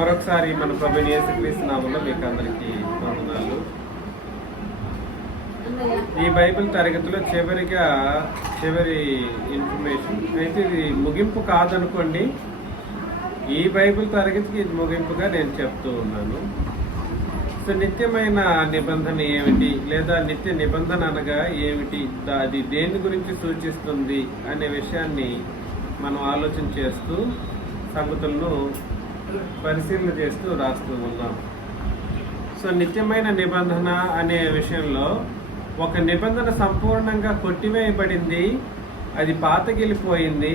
మరొకసారి మన ప్రభు యేసుక్రీస్తు నామములో మీకు అందరికీ వందనాలు. ఈ బైబిల్ తరగతిలో చివరి ఇన్ఫర్మేషన్ అయితే ఇది ముగింపు కాదనుకోండి. ఈ బైబిల్ తరగతికి ఇది ముగింపుగా నేను చెప్తూ ఉన్నాను. సో నిత్యమైన నిబంధన ఏమిటి, లేదా నిత్య నిబంధన అనగా ఏమిటి, అది దేని గురించి సూచిస్తుంది అనే విషయాన్ని మనం ఆలోచన చేస్తూ సంగతులను పరిశీలన చేస్తూ రాస్తూ ఉన్నాం. సో నిత్యమైన నిబంధన అనే విషయంలో ఒక నిబంధన సంపూర్ణంగా కొట్టివేయబడింది, అది పాతగిలిపోయింది.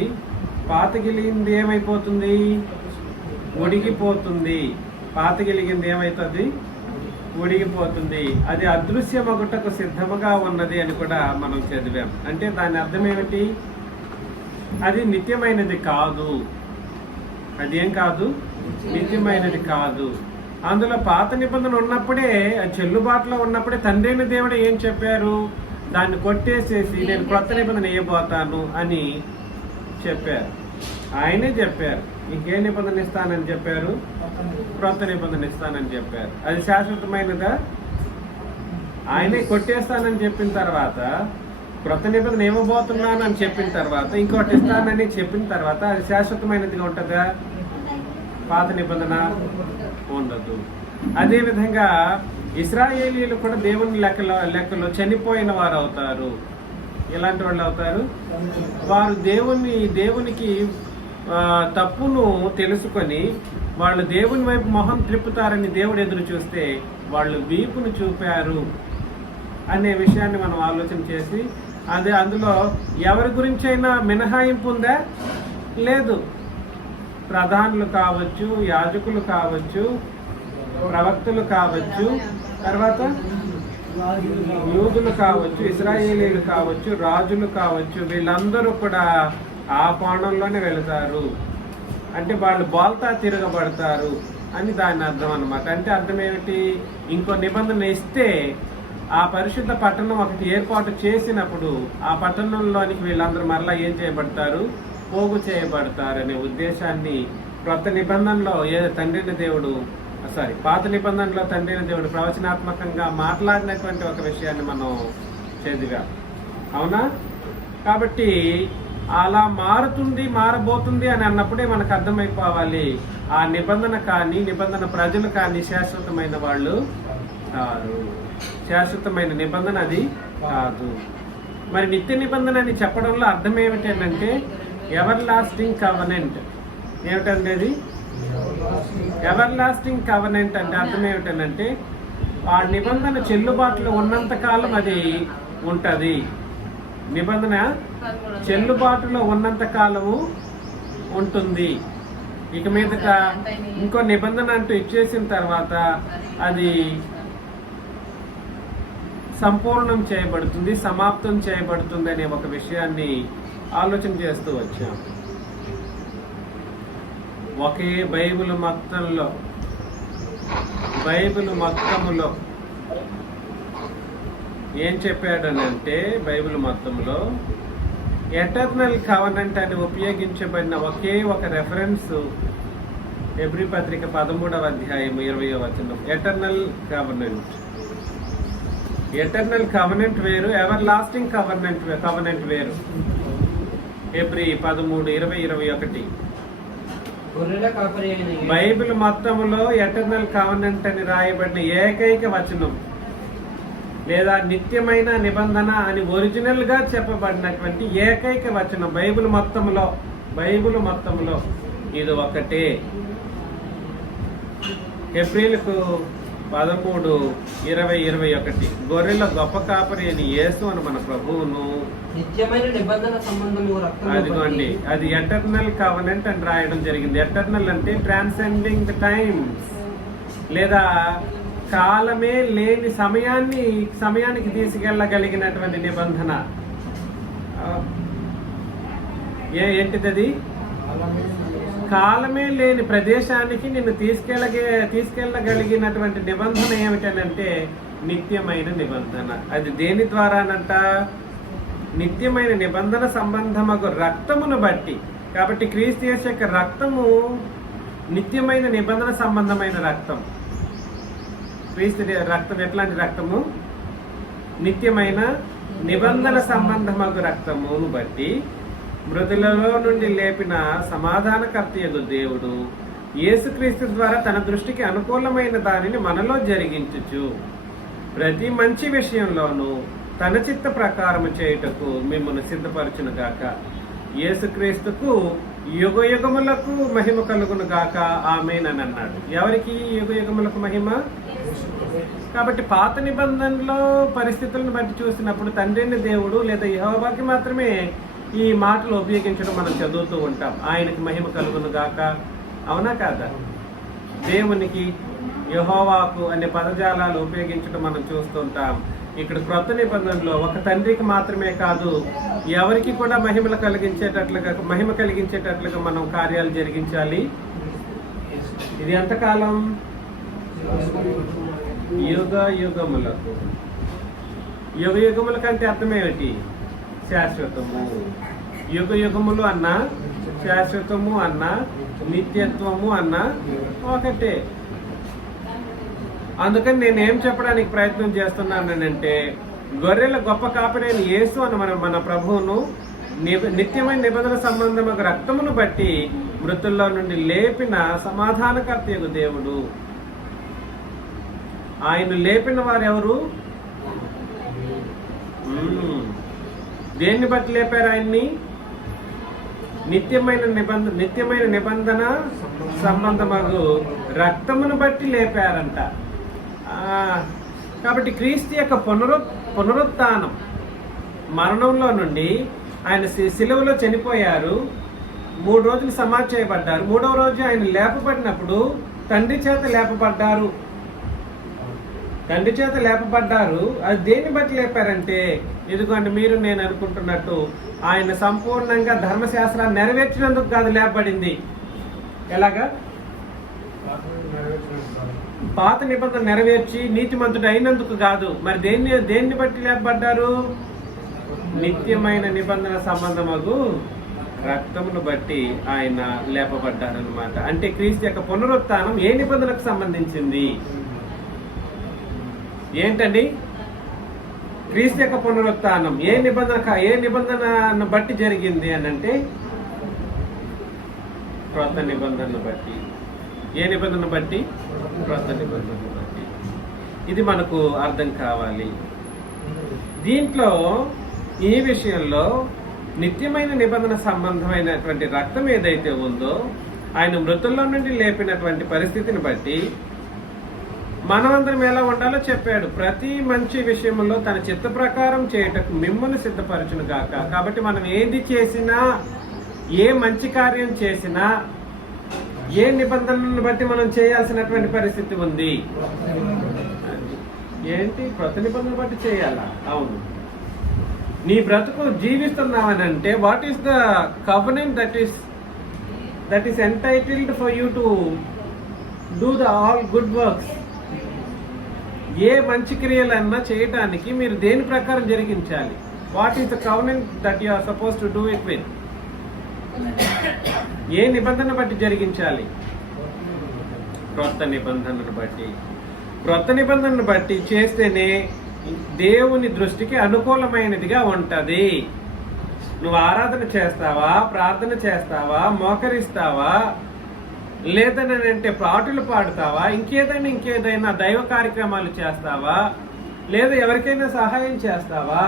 పాతగిలిగింది ఏమైపోతుంది? ఉడిగిపోతుంది. పాతగిలిగింది ఏమవుతుంది? ఉడిగిపోతుంది. అది అదృశ్యమగుటకు సిద్ధముగా ఉన్నది అని కూడా మనం చదివాం. అంటే దాని అర్థం ఏమిటి? అది నిత్యమైనది కాదు. అది ఏం కాదు? నిత్యమైనది కాదు. అందులో పాత నిబంధన ఉన్నప్పుడే, చెల్లుబాటులో ఉన్నప్పుడే తండ్రి అయిన దేవుడు ఏం చెప్పారు? దాన్ని కొట్టేసేసి నేను కొత్త నిబంధన వేయబోతాను అని చెప్పారు. ఆయనే చెప్పారు. ఇంకే నిబంధన ఇస్తానని చెప్పారు? క్రొత్త నిబంధన ఇస్తానని చెప్పారు. అది శాశ్వతమైనదా? ఆయనే కొట్టేస్తానని చెప్పిన తర్వాత, క్రొత్త నిబంధన ఇవ్వబోతున్నాను అని చెప్పిన తర్వాత, ఇంకోటి ఇస్తానని చెప్పిన తర్వాత అది శాశ్వతమైనదిగా ఉంటుందా? పాత నిబంధన ఉండదు. అదేవిధంగా ఇశ్రాయేలీయులు కూడా దేవుని లెక్కలో చనిపోయిన వారు అవుతారు. ఎలాంటి వాళ్ళు అవుతారు? వారు దేవునికి తప్పును తెలుసుకొని వాళ్ళు దేవుని వైపు మొహం త్రిప్పుతారని దేవుడు ఎదురు చూస్తే వాళ్ళు వీపును చూపారు అనే విషయాన్ని మనం ఆలోచన చేసి, అందులో ఎవరి గురించైనా మినహాయింపు ఉందా? లేదు. ప్రధానులు కావచ్చు, యాజకులు కావచ్చు, ప్రవక్తలు కావచ్చు, తర్వాత యూదులు కావచ్చు, ఇశ్రాయేలీలు కావచ్చు, రాజులు కావచ్చు, వీళ్ళందరూ కూడా ఆ కోణంలోనే వెళతారు. అంటే వాళ్ళు బోల్తా తిరగబడతారు అని దాని అర్థం అన్నమాట. అంటే అర్థం ఏమిటి? ఇంకో నిబంధన ఇస్తే ఆ పరిశుద్ధ పట్టణం ఒకటి ఏర్పాటు చేసినప్పుడు ఆ పట్టణంలోనికి వీళ్ళందరూ మరలా ఏం చేయబడతారు? పోగు చేయబడతారనే ఉద్దేశాన్ని కొత్త నిబంధనలో పాత నిబంధనలో తండ్రి దేవుడు ప్రవచనాత్మకంగా మాట్లాడినటువంటి ఒక విషయాన్ని మనం చదివాం. అవునా? కాబట్టి అలా మారబోతుంది అని అన్నప్పుడే మనకు అర్థమైపోవాలి, ఆ నిబంధన కానీ నిబంధన ప్రజలు కానీ శాశ్వతమైన వాళ్ళు కాదు. శాశ్వతమైన నిబంధన అది కాదు. మరి నిత్య నిబంధన అని చెప్పడంలో అర్థం ఏమిటంటే ఎవర్ లాస్టింగ్ కవనెంట్. ఏమిటంటే అది ఎవర్ లాస్టింగ్ కవనెంట్ అంటే అర్థం ఏమిటంటే ఆ నిబంధన చెల్లుబాటులో ఉన్నంత కాలం అది ఉంటుంది. నిబంధన చెల్లుబాటులో ఉన్నంత కాలము ఉంటుంది. ఇక మీదట ఇంకో నిబంధన అంటూ ఇచ్చేసిన తర్వాత అది సంపూర్ణం చేయబడుతుంది, సమాప్తం చేయబడుతుంది అనే ఒక విషయాన్ని ఆలోచన చేస్తూ వచ్చాం. ఒకే బైబిల్ మొత్తములో ఏం చెప్పాడనంటే, బైబిల్ మొత్తంలో ఎటర్నల్ కవనెంట్ అని ఉపయోగించబడిన ఒకే ఒక రెఫరెన్స్ హెబ్రీ పత్రిక 13వ అధ్యాయం 20వ వచనం. ఎటర్నల్ కవనెంట్ వేరు, ఎవర్ లాస్టింగ్ కవనెంట్ వేరు. హెబ్రీ 13:20-21. బైబిల్ మొత్తంలో ఎటర్నల్ కవనెంట్ అని రాయబడిన ఏకైక వచనం, లేదా నిత్యమైన నిబంధన అని ఒరిజినల్ గా చెప్పబడినటువంటి ఏకైక వచనం బైబిల్ మొత్తంలో ఇది ఒకటే. ఏప్రిల్కు 13:20-21. గొర్రెల గొప్ప కాపరి అని యేసు అని మన ప్రభువును నిత్యమైన నిబంధన సంబంధము అదిగోండి, అది ఎటర్నల్ కవనెంట్ అని రాయడం జరిగింది. ఎటర్నల్ అంటే ట్రాన్సెండింగ్ ద టైమ్స్, లేదా కాలమే లేని సమయానికి తీసుకెళ్ళగలిగినటువంటి నిబంధన. ఏంటిది? అది కాలమే లేని ప్రదేశానికి నిన్ను తీసుకెళ్ళగలిగినటువంటి నిబంధన ఏమిటనంటే నిత్యమైన నిబంధన. అది దేని ద్వారానంట? నిత్యమైన నిబంధన సంబంధమగు రక్తమును బట్టి. కాబట్టి క్రీస్తు యేసు యొక్క రక్తము నిత్యమైన నిబంధన సంబంధమైన రక్తం. క్రీస్తు రక్తం ఎట్లాంటి రక్తము? నిత్యమైన నిబంధన సంబంధమగు రక్తమును బట్టి మృతులలో నుండి లేపిన సమాధానకర్తయగు దేవుడు యేసుక్రీస్తు ద్వారా తన దృష్టికి అనుకూలమైన దానిని మనలో జరిగించుచు ప్రతి మంచి విషయంలోనూ తన చిత్త ప్రకారము చేయుటకు మిమ్మల్ని సిద్ధపరచును గాక. యేసుక్రీస్తుకు యుగ యుగములకు మహిమ కలుగును గాక, ఆమేన్ అని అన్నాడు. ఎవరికి యుగ యుగములకు మహిమ? కాబట్టి పాత నిబంధనలో పరిస్థితులను బట్టి చూసినప్పుడు తండ్రిని దేవుడు లేదా యెహోవాకి మాత్రమే ఈ మాటలు ఉపయోగించడం మనం చదువుతూ ఉంటాం. ఆయనకి మహిమ కలుగును గాక, అవునా కాదా? దేవునికి, యెహోవాకు అనే పదజాలాలు ఉపయోగించడం మనం చూస్తుంటాం. ఇక్కడ క్రొత్త నిబంధనలో ఒక తండ్రికి మాత్రమే కాదు, ఎవరికి కూడా మహిమ కలిగించేటట్లుగా మనం కార్యాలు జరిగించాలి. ఇది ఎంతకాలం? యుగ యుగములకు. యుగ యుగముల కంటే అర్థమేమిటి? శాశ్వతము. యుగ యుగములు అన్నా, శాశ్వతము అన్నా, నిత్యత్వము అన్నా ఒకటే. అందుకని నేనేం చెప్పడానికి ప్రయత్నం చేస్తున్నానంటే, గొర్రెల గొప్ప కాపరైన యేసు అని మన ప్రభువును నిత్యమైన నిబంధన సంబంధమైన రక్తమును బట్టి మృతుల్లో నుండి లేపిన సమాధానకర్తయగు దేవుడు. ఆయన లేపిన వారు ఎవరు? దేన్ని బట్టి లేపారు ఆయన్ని? నిత్యమైన నిబంధన సంబంధమగు రక్తమును బట్టి లేపారంట. కాబట్టి క్రీస్తు యొక్క పునరుత్థానం, మరణంలో నుండి ఆయన సిలువలో చనిపోయారు, 3 రోజులు సమాధి చేయబడ్డారు. 3వ రోజు ఆయన లేపబడినప్పుడు తండ్రి చేత లేపబడ్డారు. అది దేన్ని బట్టి లేపారంటే, ఇదిగోండి మీరు నేను అనుకుంటున్నట్టు ఆయన సంపూర్ణంగా ధర్మశాస్త్రాన్ని నెరవేర్చినందుకు కాదు లేపబడింది. ఎలాగా? పాత నిబంధన నెరవేర్చి నీతిమంతుడు అయినందుకు కాదు. మరి దేన్ని బట్టి లేపబడ్డారు? నిత్యమైన నిబంధన సంబంధమగు రక్తమును బట్టి ఆయన లేపబడ్డారనమాట. అంటే క్రీస్తు యొక్క పునరుత్థానం ఏ నిబంధనకు సంబంధించింది? ఏంటండి? క్రీస్తు యొక్క పునరుత్థానం ఏ నిబంధనను బట్టి జరిగింది అని అంటే, క్రొత్త నిబంధనను బట్టి. ఏ నిబంధన బట్టి? క్రొత్త నిబంధనను బట్టి. ఇది మనకు అర్థం కావాలి. దీంట్లో ఈ విషయంలో నిత్యమైన నిబంధన సంబంధమైనటువంటి రక్తం ఏదైతే ఉందో, ఆయన మృతుల్లో నుండి లేపినటువంటి పరిస్థితిని బట్టి మనమందరం ఎలా ఉండాలో చెప్పాడు. ప్రతి మంచి విషయంలో తన చిత్త ప్రకారం చేయటకు మిమ్మల్ని సిద్ధపరచును గాక. కాబట్టి మనం ఏది చేసినా, ఏ మంచి కార్యం చేసినా, ఏ నిబంధనలను బట్టి మనం చేయాల్సినటువంటి పరిస్థితి ఉంది. ఏంటి? కొత్త నిబంధనలు బట్టి చేయాలా? అవును. నీ బ్రతుకు జీవిస్తున్నావని అంటే, what is the covenant that is entitled for you to do the all good works. ఏ మంచి క్రియలన్నా చేయటానికి మీరు దేని ప్రకారం జరిగించాలి? What is the covenant that you are suppose to do it with? ఏ నిబంధన బట్టి జరిగించాలి? క్రొత్త నిబంధనను బట్టి. క్రొత్త నిబంధనను బట్టి చేస్తేనే దేవుని దృష్టికి అనుకూలమైనదిగా ఉంటది. నువ్వు ఆరాధన చేస్తావా, ప్రార్థన చేస్తావా, మోకరిస్తావా, లేదనంటే పాటలు పాడుతావా, ఇంకేదైనా దైవ కార్యక్రమాలు చేస్తావా, లేదా ఎవరికైనా సహాయం చేస్తావా?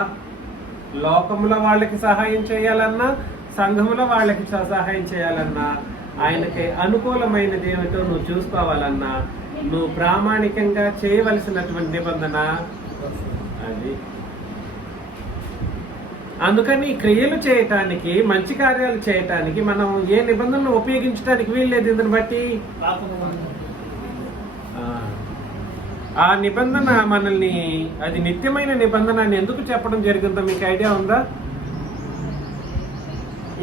లోకంలో వాళ్ళకి సహాయం చేయాలన్నా, సంఘంలో వాళ్ళకి సహాయం చేయాలన్నా, ఆయనకి అనుకూలమైనది ఏమిటో నువ్వు చూసుకోవాలన్నా, నువ్వు ప్రామాణికంగా చేయవలసినటువంటి నిబంధన అది. అందుకని క్రియలు చేయటానికి, మంచి కార్యాలు చేయటానికి మనం ఏ నిబంధనలు ఉపయోగించడానికి వీల్లేదు. ఇందుని బట్టి ఆ నిబంధన మనల్ని, అది నిత్యమైన నిబంధన అని ఎందుకు చెప్పడం జరిగిందో మీకు ఐడియా ఉందా?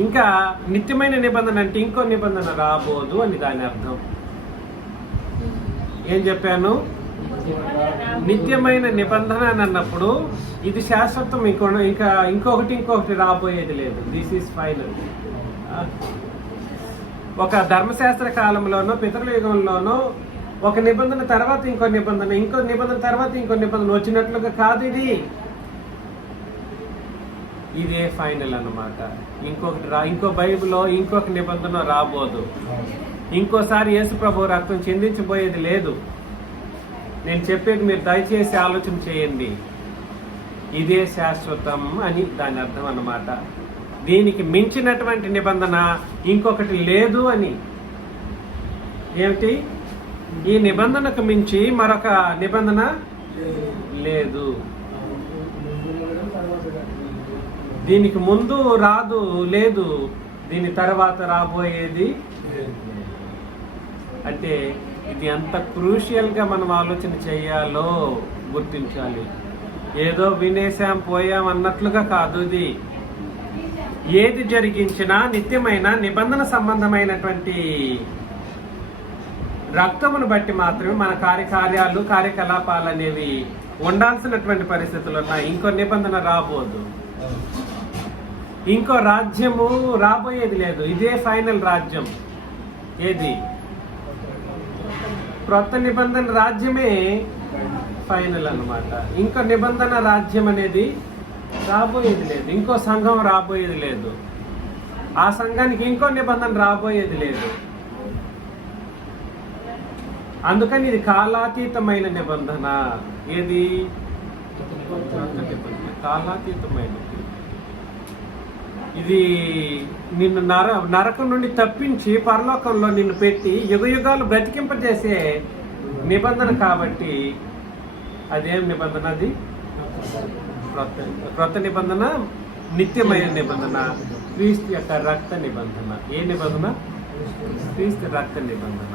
ఇంకా నిత్యమైన నిబంధన అంటే ఇంకో నిబంధన రాబోదు అని దాని అర్థం. ఏం చెప్పాను? నిత్యమైన నిబంధన అని అన్నప్పుడు ఇది శాశ్వతం, ఇంకొకటి రాబోయేది లేదు. This is final. ఒక ధర్మశాస్త్ర కాలంలోనో పితరుల యుగంలోనో ఒక నిబంధన తర్వాత ఇంకో నిబంధన, ఇంకో నిబంధన తర్వాత ఇంకో నిబంధన వచ్చినట్లుగా కాదు ఇది. ఇదే ఫైనల్ అన్నమాట. ఇంకో బైబిల్లో ఇంకొక నిబంధన రాబోదు. ఇంకోసారి యేసు ప్రభు రక్తం చెందించబోయేది లేదు. నేను చెప్పేది మీరు దయచేసి ఆలోచన చేయండి. ఇదే శాశ్వతం అని దాని అర్థం అన్నమాట. దీనికి మించినటువంటి నిబంధన ఇంకొకటి లేదు అని. ఏమిటి? ఈ నిబంధనకు మించి మరొక నిబంధన లేదు. దీనికి ముందు రాదు, లేదు. దీని తర్వాత రాబోయేది. అంటే ఇది ఎంత క్రూషియల్గా మనం ఆలోచన చేయాలో గుర్తించాలి. ఏదో వినేశాం పోయాం అన్నట్లుగా కాదు. ఇది ఏది జరిగించినా నిత్యమైన నిబంధన సంబంధమైనటువంటి రక్తమును బట్టి మాత్రమే మన కార్యకార్యాలు కార్యకలాపాలు అనేవి ఉండాల్సినటువంటి పరిస్థితులు ఉన్నాయి. ఇంకో నిబంధన రాబోదు, ఇంకో రాజ్యము రాబోయేది లేదు. ఇదే ఫైనల్ రాజ్యం. ఏది? క్రొత్త నిబంధన రాజ్యమే ఫైనల్ అన్నమాట. ఇంకో నిబంధన రాజ్యం అనేది రాబోయేది లేదు. ఇంకో సంఘం రాబోయేది లేదు. ఆ సంఘానికి ఇంకో నిబంధన రాబోయేది లేదు. అందుకని ఇది కాలాతీతమైన నిబంధన. ఏది? కాలాతీతమైనది. ఇది నిన్ను నరకం నుండి తప్పించి పరలోకంలో నిన్ను పెట్టి యుగయుగాలు బ్రతికింపజేసే నిబంధన. కాబట్టి అదేం నిబంధన? అది క్రొత్త నిబంధన, నిత్యమైన నిబంధన, క్రీస్తు యొక్క రక్త నిబంధన. ఏ నిబంధన? క్రీస్తు రక్త నిబంధన.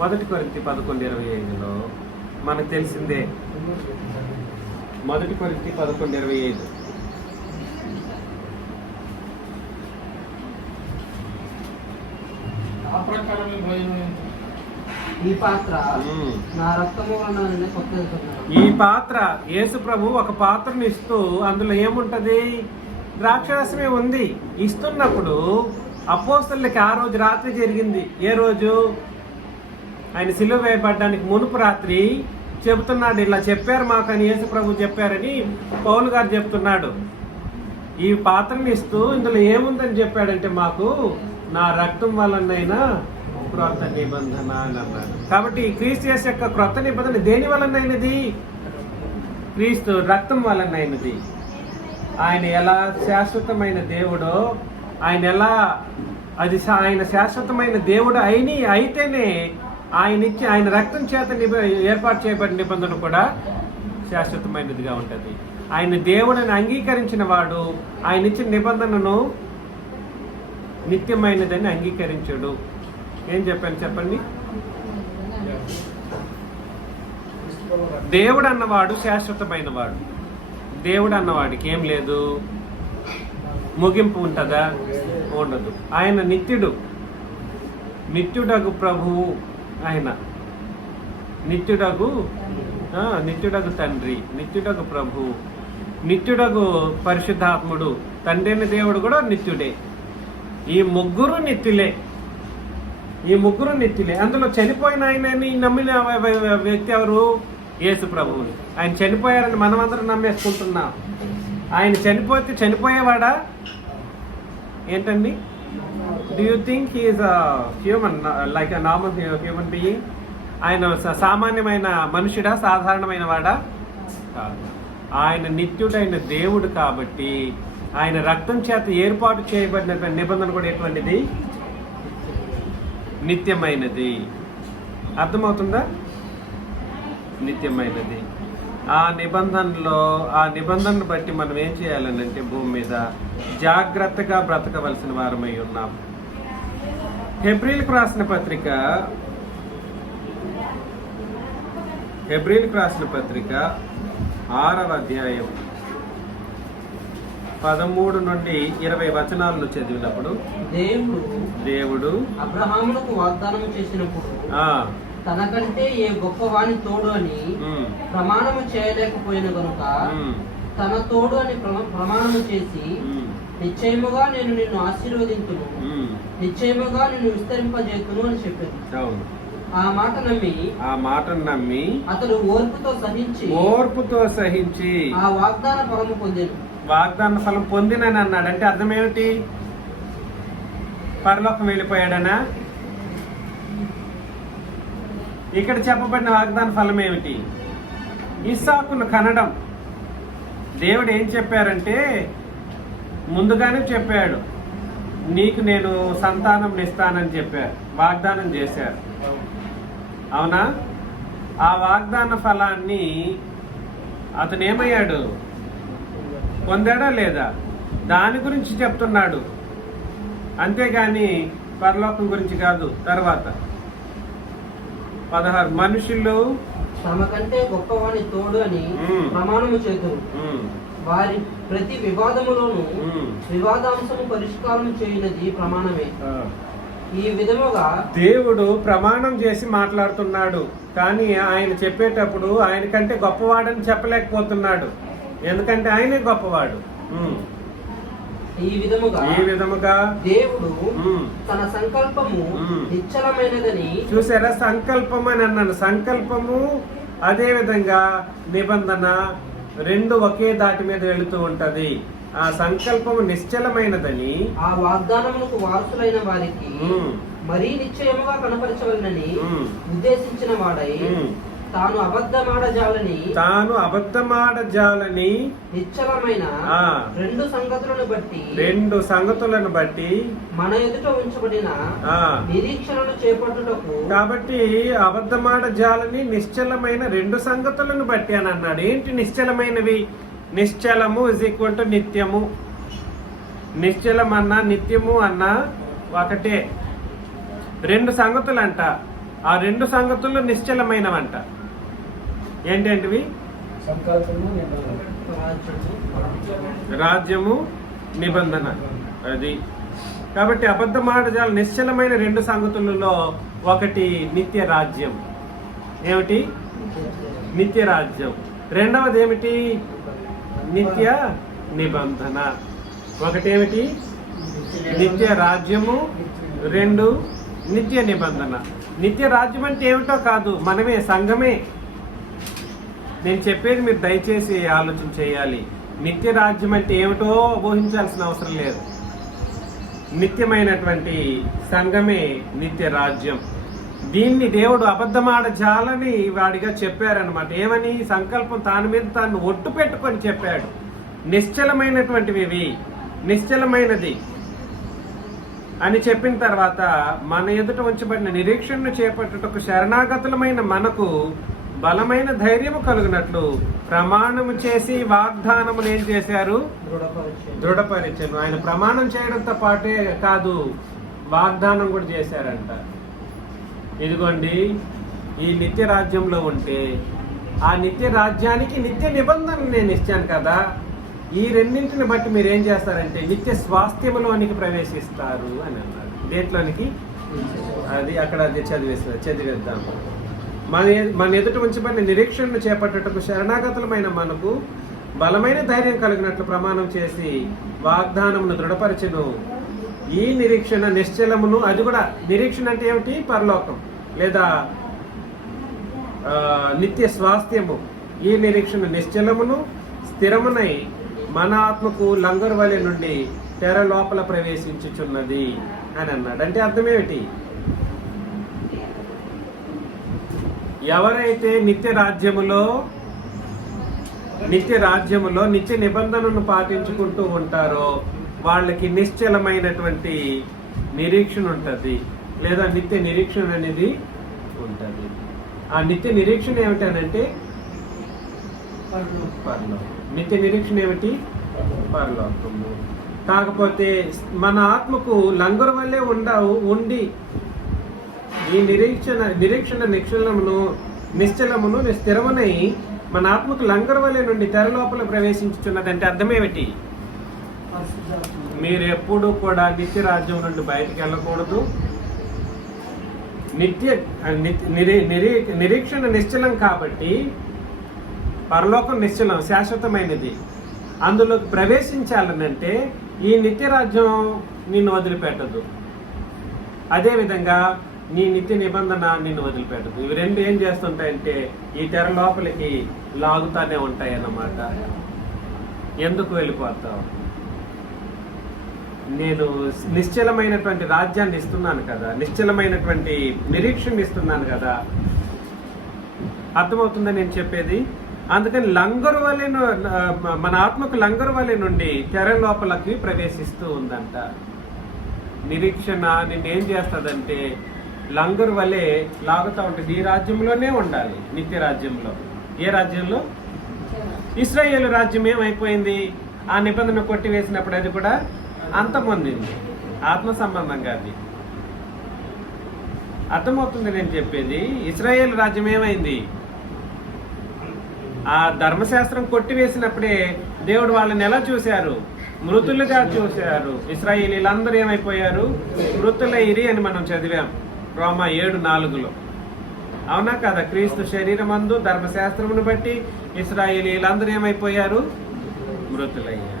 1 కొరింథీ 11:25లో మనకు తెలిసిందే. 1 కొరింథీ 11:25. ఈ పాత్ర నా రక్తము వలన ఈ పాత్ర యేసు ప్రభు ఒక పాత్రను ఇస్తూ అందులో ఏముంటది? ద్రాక్షరసమే ఉంది. ఇస్తున్నప్పుడు అపోస్తలులకి ఆ రోజు రాత్రి జరిగింది. ఏ రోజు? ఆయన సిలువ వేయబడ్డానికి మునుపు రాత్రి చెబుతున్నాడు. ఇలా చెప్పారు మాకని యేసు ప్రభు చెప్పారని పౌలు గారు చెప్తున్నాడు. ఈ పాత్రను ఇస్తూ ఇందులో ఏముందని చెప్పాడంటే, మాకు నా రక్తం వలనైనా క్రొత్త నిబంధన అని అన్నాడు. కాబట్టి క్రీస్తు యేసు యొక్క క్రొత్త నిబంధన దేని వలనైనది? క్రీస్తు రక్తం వలనైనది. ఆయన ఎలా శాశ్వతమైన దేవుడో, ఆయన శాశ్వతమైన దేవుడు అయితేనే ఆయన రక్తం చేత ఏర్పాటు చేయబడిన నిబంధన కూడా శాశ్వతమైనదిగా ఉంటుంది. ఆయన దేవుడిని అంగీకరించిన వాడు ఆయన ఇచ్చిన నిబంధనను నిత్యమైనదని అంగీకరించడు. ఏం చెప్పాను చెప్పండి? దేవుడు అన్నవాడు శాశ్వతమైన వాడు. దేవుడు అన్నవాడికి ఏం లేదు, ముగింపు ఉంటుందా? ఉండదు. ఆయన నిత్యుడగు ప్రభువు. ఆయన నిత్యుడగు తండ్రి, నిత్యుడగు ప్రభువు, నిత్యుడగు పరిశుద్ధాత్ముడు. తండ్రి అయిన దేవుడు కూడా నిత్యుడే. ఈ ముగ్గురు నిత్యులే. అందులో చనిపోయిన ఆయనని నమ్మిన వ్యక్తి ఎవరు? యేసు ప్రభువు. ఆయన చనిపోయారని మనమందరం నమ్మేసుకుంటున్నాం. ఆయన చనిపోతే చనిపోయేవాడా ఏంటండి? Do you think he is human, like a normal human being? ఆయన సామాన్యమైన మనుషుడా? సాధారణమైన వాడా? కాదు. ఆయన నిత్యుడైన దేవుడు కాబట్టి ఆయన రక్తం చేత ఏర్పాటు చేయబడిన నిబంధన కూడా ఎటువంటిది? నిత్యమైనది. అర్థమవుతుందా? నిత్యమైనది. ఆ నిబంధనను బట్టి మనం ఏం చేయాలనంటే భూమి మీద జాగ్రత్తగా బ్రతకవలసిన వారమై ఉన్నాం. హెబ్రీలకు రాసిన పత్రిక 6వ అధ్యాయం 13 నుండి 20 వచనాలను చదివినప్పుడు, దేవుడు అబ్రహాములకు వాగ్దానం చేసినప్పుడు తనకంటే ఏ గొప్పవాని తోడు అని ప్రమాణము చేయలేకపోయిన కనుక తన తోడు అని ప్రమాణము చేసి నిశ్చయముగా నేను నిన్ను ఆశీర్వదింతును, నిశ్చయముగా నిన్ను విస్తరింపజేతును అని చెప్పింది. అవును. ఆ మాటను నమ్మి అతడు ఓర్పుతో సహించి ఆ వాగ్దాన ఫలం పొందినని అన్నాడు. అంటే అర్థం ఏమిటి? పరలోకం వెళ్ళిపోయాడనా? ఇక్కడ చెప్పబడిన వాగ్దాన ఫలం ఏమిటి? ఇస్సాకును కనడం. దేవుడు ఏం చెప్పారంటే ముందుగానే చెప్పాడు, నీకు నేను సంతానం ఇస్తానని చెప్పారు, వాగ్దానం చేశారు. అవునా? ఆ వాగ్దాన ఫలాన్ని అతను ఏమయ్యాడు? పొందాడా లేదా? దాని గురించి చెప్తున్నాడు, అంతేగాని పరలోకం గురించి కాదు. తర్వాత 16 మనుషులు తమ కంటే గొప్పవాని తోడు అని ప్రమాణము చేతురు, వారి ప్రతి వివాదములోను వివాదాంశము పరిష్కారం చేయనది ప్రమాణమే. ఈ విధముగా దేవుడు ప్రమాణం చేసి మాట్లాడుతున్నాడు, కానీ ఆయన చెప్పేటప్పుడు ఆయన కంటే గొప్పవాడని చెప్పలేకపోతున్నాడు, ఎందుకంటే ఆయనే గొప్పవాడు. ఈ విధముగా దేవుడు తన సంకల్పము నిశ్చలమైనదని. చూసారా? సంకల్పం అని అన్నాను. సంకల్పము అదే విధంగా నిబంధన రెండు ఒకే దాటి మీద వెళుతూ ఉంటది. ఆ సంకల్పము నిశ్చలమైనదని, ఆ వాగ్దానములకు వారసులైన వారికి మరీ నిశ్చయముగా కనపరచవలనని ఉద్దేశించిన వాడై తాను అబద్ధమాడజాలని నిశ్చలమైన రెండు సంగతులను బట్టి మన ఎదుట ఉంచబడిన నిరీక్షణను చేపట్టుటకు. కాబట్టి అబద్ధమాడజాలని నిశ్చలమైన రెండు సంగతులను బట్టి అని అన్నాడు. ఏంటి నిశ్చలమైనవి? నిశ్చలము ఇజ్ ఈక్వల్ టు నిత్యము. నిశ్చలం అన్నా నిత్యము అన్నా ఒకటే. రెండు సంగతులు అంట. ఆ రెండు సంగతులు నిశ్చలమైనవంట. ఏంటంటివి? రాజ్యము, నిబంధన. అది కాబట్టి అబద్ధమాడజాల నిశ్చలమైన రెండు సంగతులలో ఒకటి నిత్య రాజ్యం. ఏమిటి? నిత్య రాజ్యం. రెండవది ఏమిటి? నిత్య నిబంధన. ఒకటేమిటి? నిత్య రాజ్యము, రెండు నిత్య నిబంధన. నిత్య రాజ్యం అంటే ఏమిటో కాదు, మనమే, సంఘమే. నేను చెప్పేది మీరు దయచేసి ఆలోచన చేయాలి. నిత్య రాజ్యం అంటే ఏమిటో ఊహించాల్సిన అవసరం లేదు. నిత్యమైనటువంటి సంఘమే నిత్య రాజ్యం. దీన్ని దేవుడు అబద్ధమాడజాలని వాడిగా చెప్పారనమాట. ఏమని? సంకల్పం తాను మీద తాను ఒట్టు పెట్టుకొని చెప్పాడు. నిశ్చలమైనటువంటివి, నిశ్చలమైనది అని చెప్పిన తర్వాత మన ఎదుట ఉంచబడిన నిరీక్షణను చేపట్టుటకు శరణాగతులమైన మనకు బలమైన ధైర్యము కలుగునట్లు ప్రమాణము చేసి వాగ్దానములు ఏం చేశారు? దృఢపరిచను. ఆయన ప్రమాణం చేయడంతో పాటే కాదు, వాగ్దానం కూడా చేశారంట. ఇదిగోండి, ఈ నిత్య రాజ్యంలో ఉంటే ఆ నిత్య రాజ్యానికి నిత్య నిబంధన నేను ఇచ్చాను కదా, ఈ రెండింటిని బట్టి మీరు ఏం చేస్తారంటే నిత్య స్వాస్థ్యములోనికి ప్రవేశిస్తారు అని అన్నారు. దేంట్లోనికి? అది అక్కడ అది చదివేద్దాం. మన ఎదుట ఉంచబడిన నిరీక్షణను చేపట్టుటకు శరణాగతులమైన మనకు బలమైన ధైర్యం కలిగినట్లు ప్రమాణం చేసి వాగ్దానమును దృఢపరచెను. ఈ నిరీక్షణ నిశ్చలమును. అది కూడా నిరీక్షణ అంటే ఏమిటి? పరలోకం లేదా నిత్య స్వాస్థ్యము. ఈ నిరీక్షణ నిశ్చలమును స్థిరమునై మన ఆత్మకు లంగరు వలె నుండి తెర లోపల ప్రవేశించుచున్నది అని అన్నాడు. అంటే అర్థమేమిటి? ఎవరైతే నిత్య రాజ్యములో నిత్య నిబంధనను పాటించుకుంటూ ఉంటారో వాళ్ళకి నిశ్చలమైనటువంటి నిరీక్షణ ఉంటుంది, లేదా నిత్య నిరీక్షణ అనేది ఉంటుంది. ఆ నిత్య నిరీక్షణ ఏమిటనంటే పరలోకం. నిత్య నిరీక్షణ ఏమిటి? పరలోకము. కాకపోతే మన ఆత్మకు లంగరు వల్లే ఉండి ఈ నిరీక్షణ నిశ్చలమును స్థిరమునై మన ఆత్మకు లంగరు వల్లే నుండి తెర లోపల ప్రవేశించుచున్నదంటే అర్థమేమిటి? మీరు ఎప్పుడు కూడా నిత్య రాజ్యం నుండి బయటకు వెళ్ళకూడదు. నిరీక్షణ నిశ్చలం కాబట్టి పరలోకం నిశ్చలం, శాశ్వతమైనది. అందులోకి ప్రవేశించాలనంటే ఈ నిత్యరాజ్యం నిన్ను వదిలిపెట్టదు, అదేవిధంగా నీ నిత్య నిబంధన నిన్ను వదిలిపెట్టదు. ఇవి రెండు ఏం చేస్తుంటాయంటే ఈ తెర లోపలికి లాగుతానే ఉంటాయి అన్నమాట. ఎందుకు వెళ్ళిపోతావు? నేను నిశ్చలమైనటువంటి రాజ్యాన్ని ఇస్తున్నాను కదా, నిశ్చలమైనటువంటి నిరీక్షణ ఇస్తున్నాను కదా. అర్థమవుతుందని నేను చెప్పేది. అందుకని లంగరు వలె, మన ఆత్మకు లంగరు వలె నుండి తెర లోపలికి ప్రవేశిస్తూ ఉందంట. నిరీక్షణ నిన్నేం చేస్తుందంటే లంగరు వలె లాగుతూ ఉంటుంది. ఈ రాజ్యంలోనే ఉండాలి, నిత్య రాజ్యంలో. ఏ రాజ్యంలో? ఇశ్రాయేలు రాజ్యం ఏమైపోయింది? ఆ నిబంధన కొట్టివేసినప్పుడు అది కూడా అంతమొందింది, ఆత్మ సంబంధంగా. అది అర్థమవుతుంది నేను చెప్పేది. ఇశ్రాయేలు రాజ్యం ఏమైంది? ఆ ధర్మశాస్త్రం కొట్టివేసినప్పుడే దేవుడు వాళ్ళని ఎలా చూశారు? మృతులుగా చూశారు. ఇశ్రాయేలీలందరూ ఏమైపోయారు? మృతులైరి అని మనం చదివాం రోమా 7:4. అవునా కదా? క్రీస్తు శరీరమందు ధర్మశాస్త్రమును బట్టి ఇశ్రాయేలీలందరూ ఏమైపోయారు? మృతులయ్యారు.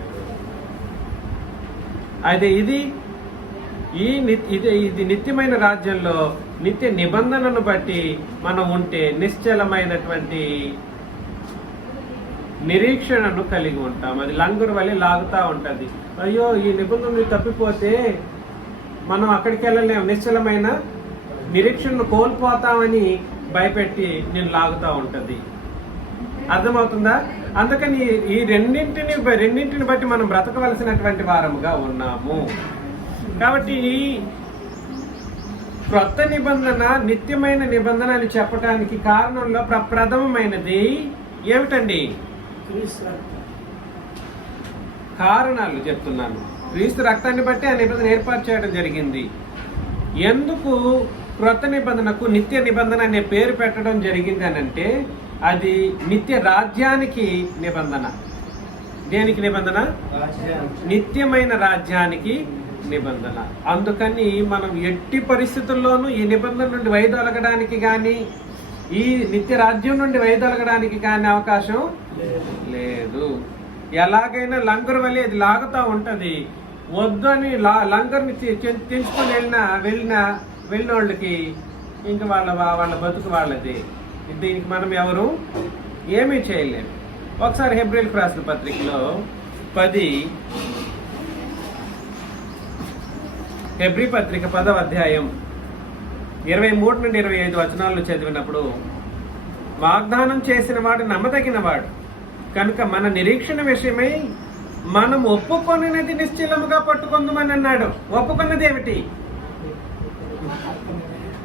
అయితే ఇది నిత్యమైన రాజ్యంలో నిత్య నిబంధనను బట్టి మనం ఉంటే నిశ్చలమైనటువంటి నిరీక్షణను కలిగి ఉంటాం. అది లంగురు వలె లాగుతూ ఉంటుంది. అయ్యో, ఈ నిబంధనలు తప్పిపోతే మనం అక్కడికి వెళ్ళలేము, నిశ్చలమైన నిరీక్షణను కోల్పోతామని భయపెట్టి నేను లాగుతూ ఉంటుంది. అర్థమవుతుందా? అందుకని ఈ రెండింటిని బట్టి మనం బ్రతకవలసినటువంటి వారముగా ఉన్నాము. కాబట్టి ఈ క్రొత్త నిబంధన నిత్యమైన నిబంధన అని చెప్పడానికి కారణంలో ప్రథమమైనది ఏమిటండి? కారణాలు చెప్తున్నాను. క్రీస్తు రక్తాన్ని బట్టి ఆ నిబంధన ఏర్పాటు చేయడం జరిగింది. ఎందుకు క్రొత్త నిబంధనకు నిత్య నిబంధన అనే పేరు పెట్టడం జరిగింది అని అంటే అది నిత్య రాజ్యానికి నిబంధన. దేనికి నిబంధన? నిత్యమైన రాజ్యానికి నిబంధన. అందుకని మనం ఎట్టి పరిస్థితుల్లోనూ ఈ నిబంధన నుండి వైదొలగడానికి కానీ ఈ నిత్య రాజ్యం నుండి వైదొలగడానికి కానీ అవకాశం లేదు. ఎలాగైనా లంగరు వల్ల అది లాగుతూ ఉంటుంది. వద్దు అని లంగర్ని తెంచుకొని వెళ్ళిన వాళ్ళకి ఇంకా వాళ్ళ బతుకు వాళ్ళది. దీనికి మనం ఎవరు ఏమీ చేయలేము. ఒకసారి హెబ్రీయులకు రాసిన పత్రికలో హెబ్రీ పత్రిక 10వ అధ్యాయం 23 నుండి 25 వచనాలను చదివినప్పుడు, వాగ్దానం చేసిన వాడు నమ్మదగిన వాడు కనుక మన నిరీక్షణ విషయమై మనం ఒప్పుకొనినది నిశ్చలముగా పట్టుకుందామని అన్నాడు. ఒప్పుకున్నది ఏమిటి?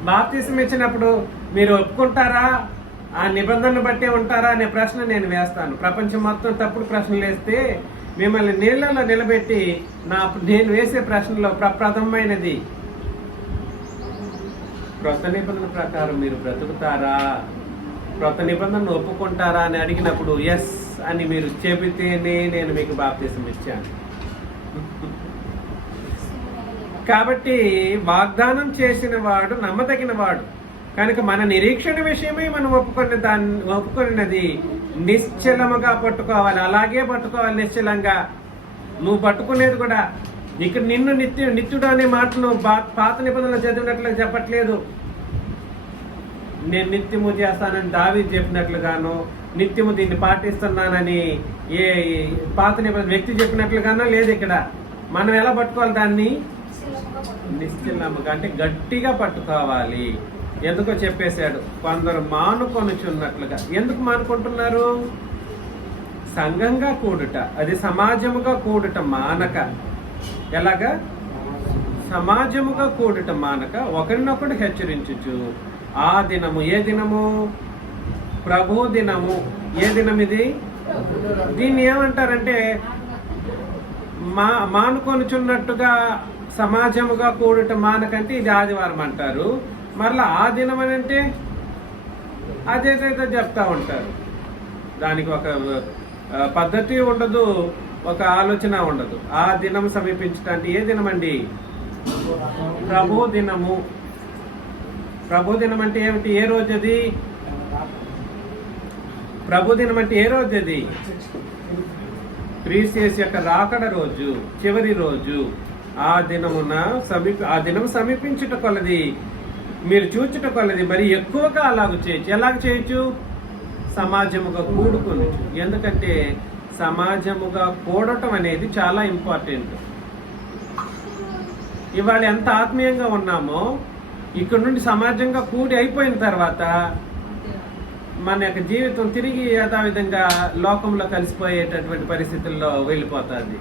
బాప్తిసం ఇచ్చినప్పుడు మీరు ఒప్పుకుంటారా, ఆ నిబంధనను బట్టే ఉంటారా అనే ప్రశ్న నేను వేస్తాను. ప్రపంచం మొత్తం తప్పుడు ప్రశ్నలు వేస్తే మిమ్మల్ని నీళ్లలో నిలబెట్టి నేను వేసే ప్రశ్నలో ప్రథమమైనది క్రొత్త నిబంధన ప్రకారం మీరు బ్రతుకుతారా, క్రొత్త నిబంధనను ఒప్పుకుంటారా అని అడిగినప్పుడు ఎస్ అని మీరు చెబితేనే నేను మీకు బాప్తిసం ఇచ్చాను. కాబట్టి వాగ్దానం చేసిన వాడు నమ్మదగిన వాడు కనుక మన నిరీక్షణ విషయమై మనం ఒప్పుకున్నది నిశ్చలముగా పట్టుకోవాలి. అలాగే పట్టుకోవాలి, నిశ్చలంగా. నువ్వు పట్టుకునేది కూడా ఇక్కడ నిన్ను నిత్యుడు అనే మాటను పాత నిబంధనలు చదివినట్లుగా చెప్పట్లేదు. నేను నిత్యము చేస్తానని దావీదు చెప్పినట్లుగాను, నిత్యము దీన్ని పాటిస్తున్నానని ఏ పాత నిబంధన వ్యక్తి చెప్పినట్లుగానో లేదు. ఇక్కడ మనం ఎలా పట్టుకోవాలి దాన్ని? నిశ్చలముగా, అంటే గట్టిగా పట్టుకోవాలి. ఎందుకో చెప్పేశాడు. కొందరు మానుకొనుచున్నట్లుగా. ఎందుకు మానుకుంటున్నారు? సంఘంగా కూడుట, అది సమాజముగా కూడుట మానక. ఎలాగా? సమాజముగా కూడుట మానక ఒకరినొకడు హెచ్చరించుచు ఆ దినము. ఏ దినము? ప్రభు దినము. ఏ దినం ఇది? దీన్ని ఏమంటారంటే మానుకొనుచున్నట్టుగా సమాజముగా కూడుట మానకంటే ఇది ఆదివారం అంటారు. మరలా ఆ దినం అని అంటే అదేదైతే చెప్తా ఉంటారు. దానికి ఒక పద్ధతి ఉండదు, ఒక ఆలోచన ఉండదు. ఆ దినం సమీపించడానికి ఏ దినం అండి? ప్రభు దినము. ప్రభు దినం అంటే ఏమిటి? ఏ రోజు అది? ప్రభు దినం అంటే ఏ రోజు అది? క్రీస్తు యొక్క రాకడ రోజు, చివరి రోజు, ఆ దినం సమీపించుట కొలది, మీరు చూచుట కొలది మరి ఎక్కువగా అలాగ చేయొచ్చు. ఎలాగ చేయొచ్చు? సమాజముగా కూడుకొని. ఎందుకంటే సమాజముగా కూడటం అనేది చాలా ఇంపార్టెంట్. ఇవాళ ఎంత ఆత్మీయంగా ఉన్నామో ఇక్కడ నుండి సమాజంగా కూడి అయిపోయిన తర్వాత మన యొక్క జీవితం తిరిగి యథావిధంగా లోకంలో కలిసిపోయేటటువంటి పరిస్థితుల్లో వెళ్ళిపోతుంది.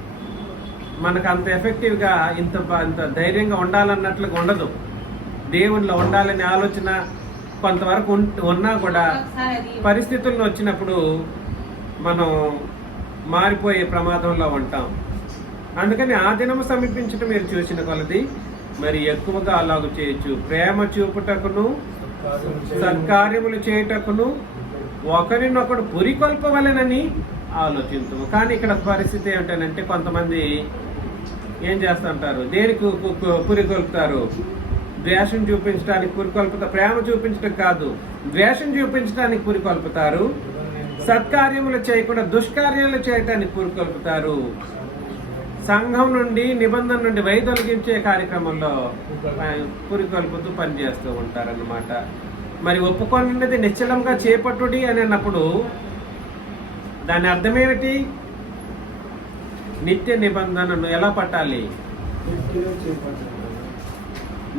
మనకు అంత ఎఫెక్టివ్గా ఇంత ధైర్యంగా ఉండాలన్నట్లుగా ఉండదు. దేవుళ్ళో ఉండాలనే ఆలోచన కొంతవరకు ఉన్నా కూడా పరిస్థితుల్లో వచ్చినప్పుడు మనం మారిపోయే ప్రమాదంలో ఉంటాం. అందుకని ఆ దినము సమీపించడం మీరు చూసిన కొలది మరి ఎక్కువగా అలాగ చేయొచ్చు. ప్రేమ చూపుటకును సత్కార్యములు చేయుటకును ఒకరినొకడు పురికొల్పవలెనని ఆలోచించము. కానీ ఇక్కడ పరిస్థితి ఏమిటంటే కొంతమంది ఏం చేస్తుంటారు? దేనికి పురికొల్పుతారు? ద్వేషం చూపించడానికి పురికొల్పుతారు. ప్రేమ చూపించడం కాదు, ద్వేషం చూపించడానికి పురికొల్పుతారు. సత్కార్యములు చేయకుండా దుష్కార్యాలు చేయటానికి పురికొల్పుతారు. సంఘం నుండి, నిబంధన నుండి వైదొలగించే కార్యక్రమంలో పురికొల్పుతూ పనిచేస్తూ ఉంటారన్నమాట. మరి ఒప్పుకొనినది నిశ్చలంగా చేపట్టుడి అని అన్నప్పుడు దాని అర్థమేమిటి? నిత్య నిబంధనను ఎలా పట్టాలి?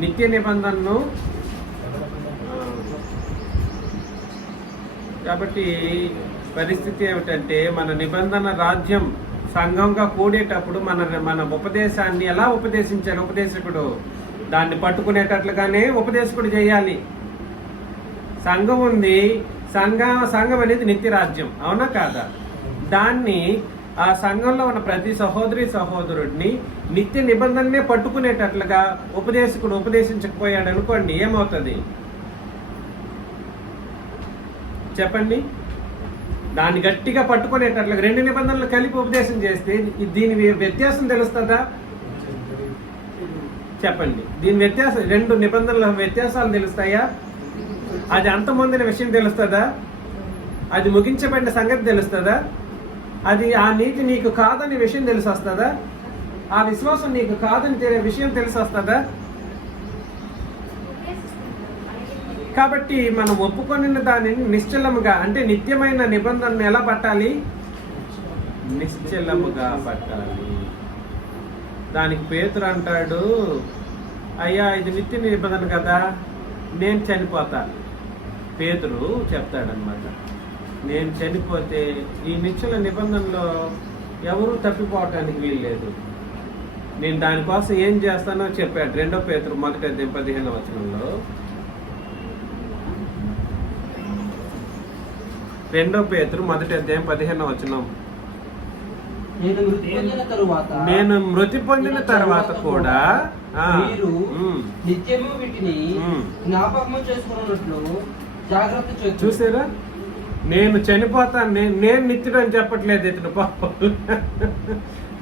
నిత్య నిబంధనను. కాబట్టి పరిస్థితి ఏమిటంటే మన నిబంధన రాజ్యం సంఘంగా కూడేటప్పుడు మన ఉపదేశాన్ని ఎలా ఉపదేశించాలి ఉపదేశకుడు? దాన్ని పట్టుకునేటట్లుగానే ఉపదేశకుడు చేయాలి. సంఘం ఉంది, సంఘం అనేది నిత్య రాజ్యం, అవునా కాదా? దాన్ని ఆ సంఘంలో ఉన్న ప్రతి సహోదరుడిని నిత్య నిబంధననే పట్టుకునేటట్లుగా ఉపదేశకుడు ఉపదేశించకపోయాడు అనుకోండి, ఏమవుతుంది చెప్పండి? దాన్ని గట్టిగా పట్టుకునేటట్లుగా రెండు నిబంధనలు కలిపి ఉపదేశం చేస్తే దీని వ్యత్యాసం తెలుస్తుందా? చెప్పండి. దీని వ్యత్యాసం, రెండు నిబంధనల వ్యత్యాసాలు తెలుస్తాయా? అది అంతమొందిన విషయం తెలుస్తుందా? అది ముగించబడిన సంగతి తెలుస్తుందా? అది ఆ నీతి నీకు కాదని విషయం తెలిసి వస్తుందా? ఆ విశ్వాసం నీకు కాదని విషయం తెలిసి వస్తుందా? కాబట్టి మనం ఒప్పుకొనిన దానిని నిశ్చలముగా, అంటే నిత్యమైన నిబంధనను ఎలా పట్టాలి? నిశ్చలముగా పట్టాలి. దానికి పేతురు అంటాడు, అయ్యా ఇది నిత్య నిబంధన కదా, నేను చనిపోతా. పేతురు చెప్తాడనమాట, నేను చనిపోతే ఈ నిశ్చల నిబంధనలో ఎవరూ తప్పిపోవటానికి వీల్లేదు, నేను దానికోసం ఏం చేస్తానో చెప్పాడు. 2 పేతురు 1:15 వచనంలో 2 పేతురు 1:15 వచనం, నేను మృతి పొందిన తర్వాత కూడా మీరు నిత్యము వీటిని జ్ఞాపకము చేసుకున్నట్లు జాగ్రత్త చేయండి. చూసారా? నేను చనిపోతాను, నేను నిత్యుడు అని చెప్పట్లేదు ఇతను పాపం.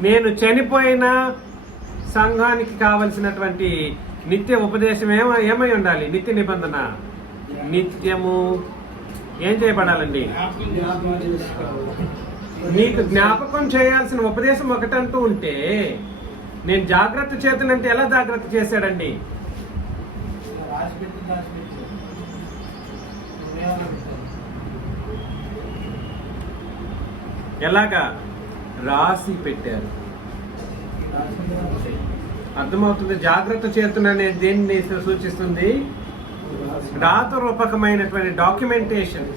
నేను చనిపోయిన సంఘానికి కావలసినటువంటి నిత్య ఉపదేశం ఏమై ఉండాలి? నిత్య నిబంధన నిత్యము ఏం చేయబడాలండి? నీకు జ్ఞాపకం చేయాల్సిన ఉపదేశం ఒకటంటూ ఉంటే నేను జాగ్రత్త చేతునంటే ఎలా జాగ్రత్త చేశాడండి? ఎలాగా? రాసి పెట్టారు. అర్థమవుతుంది? జాగ్రత్త చేతున అనేది దేన్ని సూచిస్తుంది? రాతరూపకమైనటువంటి డాక్యుమెంటేషన్.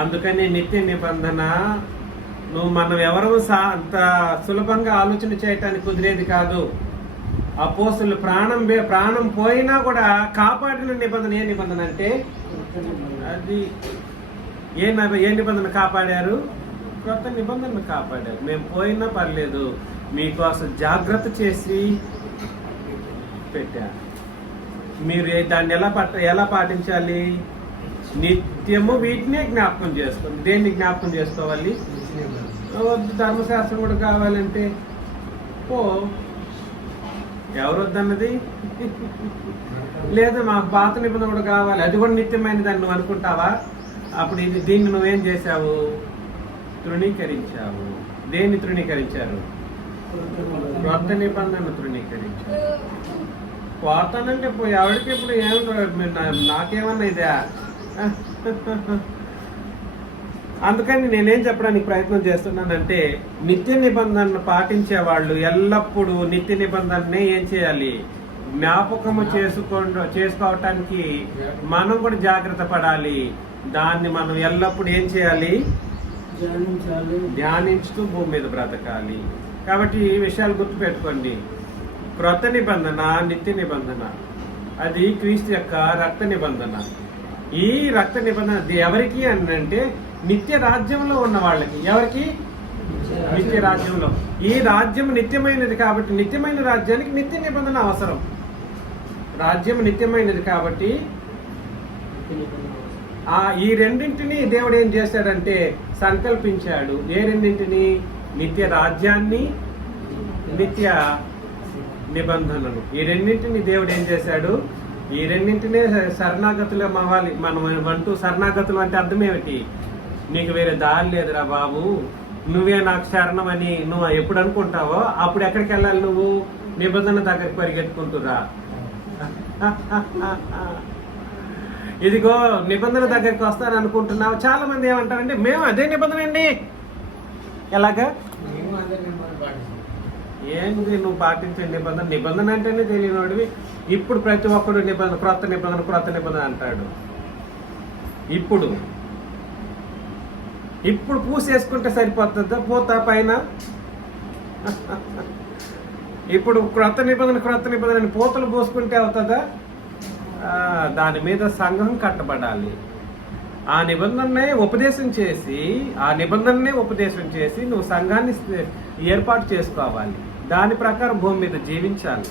అందుకని నిత్య నిబంధన మనం ఎవరు అంత సులభంగా ఆలోచన చేయటానికి కుదిరేది కాదు. అపోస్తులు ప్రాణం పోయినా కూడా కాపాడిన నిబంధన ఏ నిబంధన అంటే అది ఏ నిబంధన కాపాడారు? కొత్త నిబంధనను కాపాడారు. మేము పోయినా పర్లేదు, మీకోసం జాగ్రత్త చేసి పెట్టారు. మీరు దాన్ని ఎలా పాటించాలి? నిత్యము వీటినే జ్ఞాపకం చేసుకోండి. దేన్ని జ్ఞాపకం చేసుకోవాలి? వద్దు ధర్మశాస్త్రం కూడా కావాలంటే ఎవరు వద్దన్నది? లేదా మాకు పాత నిబంధన కూడా కావాలి, అది కూడా నిత్యమైన దాన్ని నువ్వు అనుకుంటావా? అప్పుడు దీన్ని నువ్వేం చేసావు? తృణీకరించావు. దేన్ని తృణీకరించారు? క్రొత్త నిబంధన తృణీకరించారు. పోతానంటే పోయి ఎవరికి ఇప్పుడు నాకేమన్నా ఇదా? అందుకని నేనేం చెప్పడానికి ప్రయత్నం చేస్తున్నానంటే, నిత్య నిబంధనను పాటించే వాళ్ళు ఎల్లప్పుడూ నిత్య నిబంధననే ఏం చేయాలి? జ్ఞాపకము చేసుకోవటానికి మనం కూడా జాగ్రత్త పడాలి. దాన్ని మనం ఎల్లప్పుడూ ఏం చేయాలి? ధ్యానించుతూ భూమి మీద బ్రతకాలి. కాబట్టి ఈ విషయాలు గుర్తుపెట్టుకోండి. క్రొత్త నిబంధన, నిత్య నిబంధన, అది క్రీస్తు యొక్క రక్త నిబంధన. ఈ రక్త నిబంధన ఎవరికి అని అంటే నిత్య రాజ్యంలో ఉన్న వాళ్ళకి. ఎవరికి? నిత్య రాజ్యంలో. ఈ రాజ్యం నిత్యమైనది కాబట్టి నిత్యమైన రాజ్యానికి నిత్య నిబంధన అవసరం. రాజ్యం నిత్యమైనది కాబట్టి ఈ రెండింటినీ దేవుడు ఏం చేశాడంటే సంకల్పించాడు. ఏ రెండింటిని? నిత్య రాజ్యాన్ని, నిత్య నిబంధనలు. ఈ రెండింటిని దేవుడు ఏం చేశాడు? ఈ రెండింటినే శరణాగతులు అవ్వాలి. మనం అంటూ శరణాగతులు అంటే అర్థం ఏమిటి? నీకు వేరే దారి లేదురా బాబు, నువ్వే నాకు శరణం అని నువ్వు ఎప్పుడు అనుకుంటావో అప్పుడు ఎక్కడికి వెళ్ళాలి? నువ్వు నిబంధన దగ్గరికి పరిగెత్తుకుంటురా. ఇదిగో నిబంధన దగ్గరికి వస్తాను అనుకుంటున్నావు. చాలా మంది ఏమంటారంటే మేము అదే నిబంధన అండి. ఎలాగా? ఏంది నువ్వు పాటించే నిబంధన? నిబంధన అంటేనే తెలియనివాడివి. ఇప్పుడు ప్రతి ఒక్కడు నిబంధన, క్రొత్త నిబంధన, క్రొత్త నిబంధన అంటాడు. ఇప్పుడు పూసేసుకుంటే సరిపోతుందా? పోతా పైన ఇప్పుడు క్రొత్త నిబంధన పూతలు పోసుకుంటే అవుతుందా? దాని మీద సంఘం కట్టబడాలి. ఆ నిబంధననే ఉపదేశం చేసి నువ్వు సంఘాన్ని ఏర్పాటు చేసుకోవాలి. దాని ప్రకారం భూమి మీద జీవించాలి.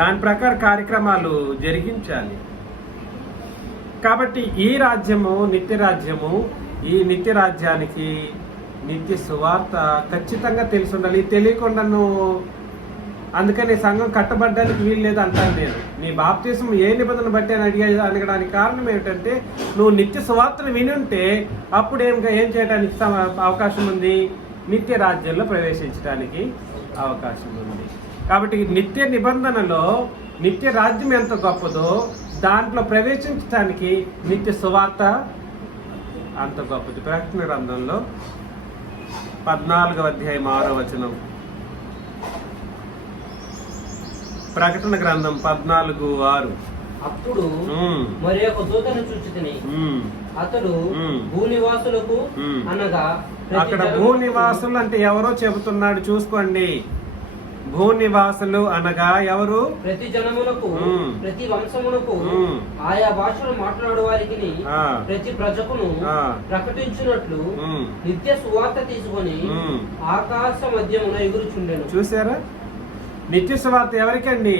దాని ప్రకారం కార్యక్రమాలు జరిగించాలి. కాబట్టి ఈ రాజ్యము నిత్య రాజ్యము. ఈ నిత్య రాజ్యానికి నిత్య సువార్త ఖచ్చితంగా తెలిసి ఉండాలి. తెలియకుండా నువ్వు అందుకని సంఘం కట్టబడ్డానికి వీలు లేదు అంటాను నేను. నీ బాప్తిసం ఏ నిబంధన బట్టి అని అడగడానికి కారణం ఏమిటంటే నువ్వు నిత్య సువార్తను విని ఉంటే అప్పుడు ఏం చేయడానికి అవకాశం ఉంది? నిత్య రాజ్యంలో ప్రవేశించడానికి అవకాశం ఉంది. కాబట్టి నిత్య నిబంధనలో నిత్య రాజ్యం ఎంత గొప్పదో దాంట్లో ప్రవేశించడానికి నిత్య సువార్త అంత గొప్పది. ప్రకటన గ్రంథంలో 14వ అధ్యాయం 6వ వచనం. ప్రకటన గ్రంథం 14:6. అప్పుడు మరి ఒక దూతను చూచితిని. అతడు భూనివాసులకు అనగా, అక్కడ భూనివాసులు అంటే ఎవరో చెబుతున్నాడు చూసుకోండి. భూనివాసులు అనగా ఎవరు? ప్రతి జనములకు, ప్రతి వంశమునకు, ఆయా భాషలు మాట్లాడే వారికి, ప్రతి ప్రజకును ప్రకటించినట్లు నిత్య సువార్త తీసుకొని ఆకాశ మధ్యమున ఎగురుచుండెను. చూసారా? నిత్య సువార్త ఎవరికండి?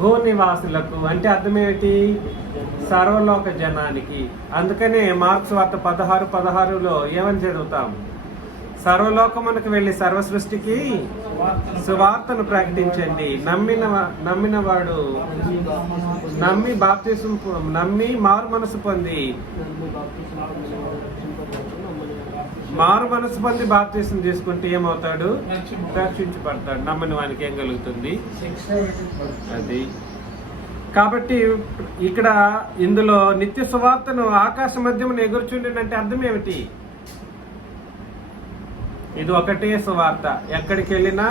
భూనివాసులకు. అంటే అర్థం ఏమిటి? సర్వలోక జనానికి. అందుకనే మార్క్స్ వార్త 16:16లో ఏమని చదువుతాం? సర్వలోకమునకు వెళ్ళి సర్వ సృష్టికి సువార్తను ప్రకటించండి. నమ్మినవాడు నమ్మి మారు మనసు పొంది బాప్తిసం తీసుకుంటే ఏమవుతాడు? రక్షించబడతాడు. నమ్మని వానికి ఏం కలుగుతుంది? అది. కాబట్టి ఇక్కడ ఇందులో నిత్య సువార్తను ఆకాశ మధ్యమున ఎగురుచుండేనంటే అర్థం ఏమిటి? ఇది ఒకటే సువార్త. ఎక్కడికి వెళ్ళినా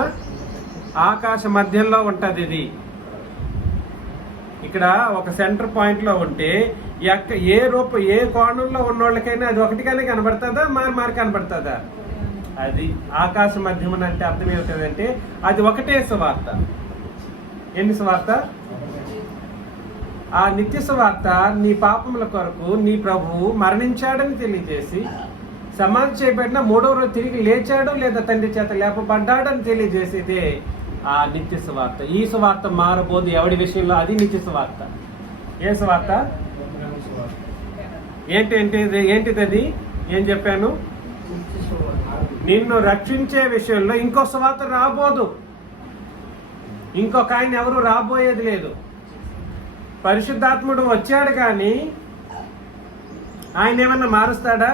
ఆకాశ మధ్యంలో ఉంటది. ఇది ఇక్కడ ఒక సెంటర్ పాయింట్ లో ఉంటే ఏ కోణంలో ఉన్నోళ్ళకైనా అది ఒకటిగానే కనబడుతుందా? మారి కనబడుతుందా? అది ఆకాశ మధ్యమున అంటే అర్థం ఏమిటంటే అది ఒకటే సువార్త. ఎన్ని సువార్త? ఆ నిత్య సువార్త నీ పాపముల కొరకు నీ ప్రభువు మరణించాడని తెలియజేసి సమాధి చేయబడిన 3వ రోజు తిరిగి లేచాడు లేదా తండ్రి చేత లేపబడ్డాడని తెలియజేసేదే ఆ నిత్య సువార్త. ఈ సువార్త మారబోదు ఎవడి విషయంలో. అది నిత్య సువార్త. ఏ సువార్త? ఏంటిది అది? ఏం చెప్పాను? నిన్ను రక్షించే విషయంలో ఇంకో సువార్త రాబోదు. ఇంకొక ఆయన ఎవరు రాబోయేది లేదు. పరిశుద్ధాత్ముడు వచ్చాడు కానీ ఆయన ఏమన్నా మారుస్తాడా?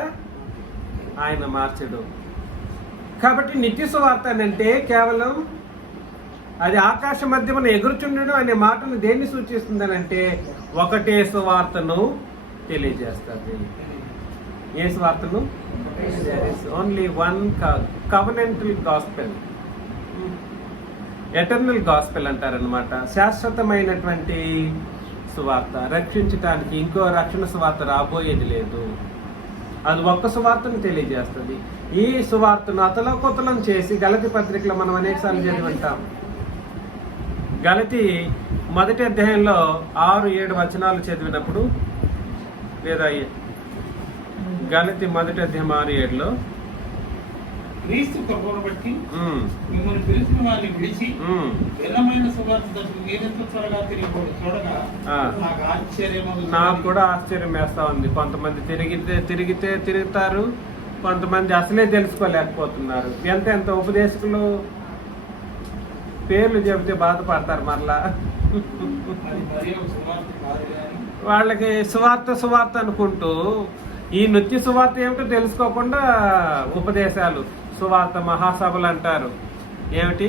ఆయన మార్చడు. కాబట్టి నిత్య సువార్త అంటే కేవలం అది ఆకాశ మధ్యమున ఎగురుచుండడం అనే మాటను దేన్ని సూచిస్తుందనంటే ఒకటే సువార్తను తెలియజేస్తుంది. ఏ సువార్తను? Only one covenantal gospel, eternal gospel అంటారనమాట. శాశ్వతమైనటువంటి సువార్త. రక్షించటానికి ఇంకో రక్షణ సువార్త రాబోయేది లేదు. అది ఒక్క సువార్తను తెలియజేస్తుంది. ఈ సువార్తను అతలకుతలం చేసి గలతి పత్రికలో మనం అనేకసార్లు చదివి ఉంటాం. గలతి మొదటి అధ్యాయంలో 6-7 వచనాలు చదివినప్పుడు, లేదా గలతి మొదటి అధ్యాయం 6-7లో క్రీస్తు ప్రభువును బట్టి మిమ్మల్ని పిలిచిన వారిని విడిచి భిన్నమైన సువార్త దశకు మీరెంత త్వరగా తిరిగిపోయి చూడగా నాకు ఆశ్చర్యం. నాకు కూడా ఆశ్చర్యం వేస్తా ఉంది. కొంతమంది తిరిగితే తిరుగుతారు, కొంతమంది అసలే తెలుసుకోలేకపోతున్నారు. ఎంత ఉపదేశకులు పేర్లు చెబితే బాధపడతారు. మరలా వాళ్ళకి సువార్త అనుకుంటూ ఈ నిత్య సువార్త ఏమిటో తెలుసుకోకుండా ఉపదేశాలు, సువార్త మహాసభలు అంటారు. ఏమిటి?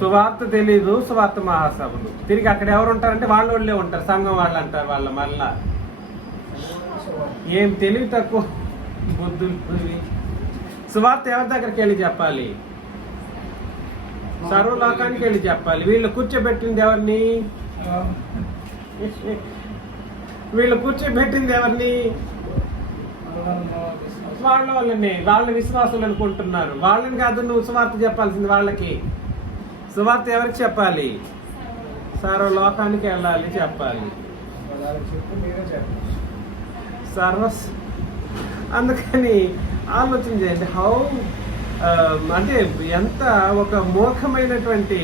సువార్త తెలీదు, సువార్త మహాసభలు. తిరిగి అక్కడ ఎవరు ఉంటారంటే వాళ్ళే ఉంటారు, సంఘం వాళ్ళు అంటారు. వాళ్ళ మళ్ళా ఏం తెలివి తక్కువ బుద్ధులు. సువార్త ఎవరి దగ్గరికి వెళ్ళి చెప్పాలి? సర్వలోకానికి వెళ్ళి చెప్పాలి. వీళ్ళు కూర్చోబెట్టింది ఎవరిని? వాళ్ళని విశ్వాసులు అనుకుంటున్నారు. వాళ్ళని కాదు నువ్వు సువార్త చెప్పాల్సింది. వాళ్ళకి సువార్త ఎవరికి చెప్పాలి? సర్వలోకానికి వెళ్ళాలి చెప్పాలి. అందుకని ఆలోచన చేయండి. అంటే ఎంత ఒక మూర్ఖమైనటువంటి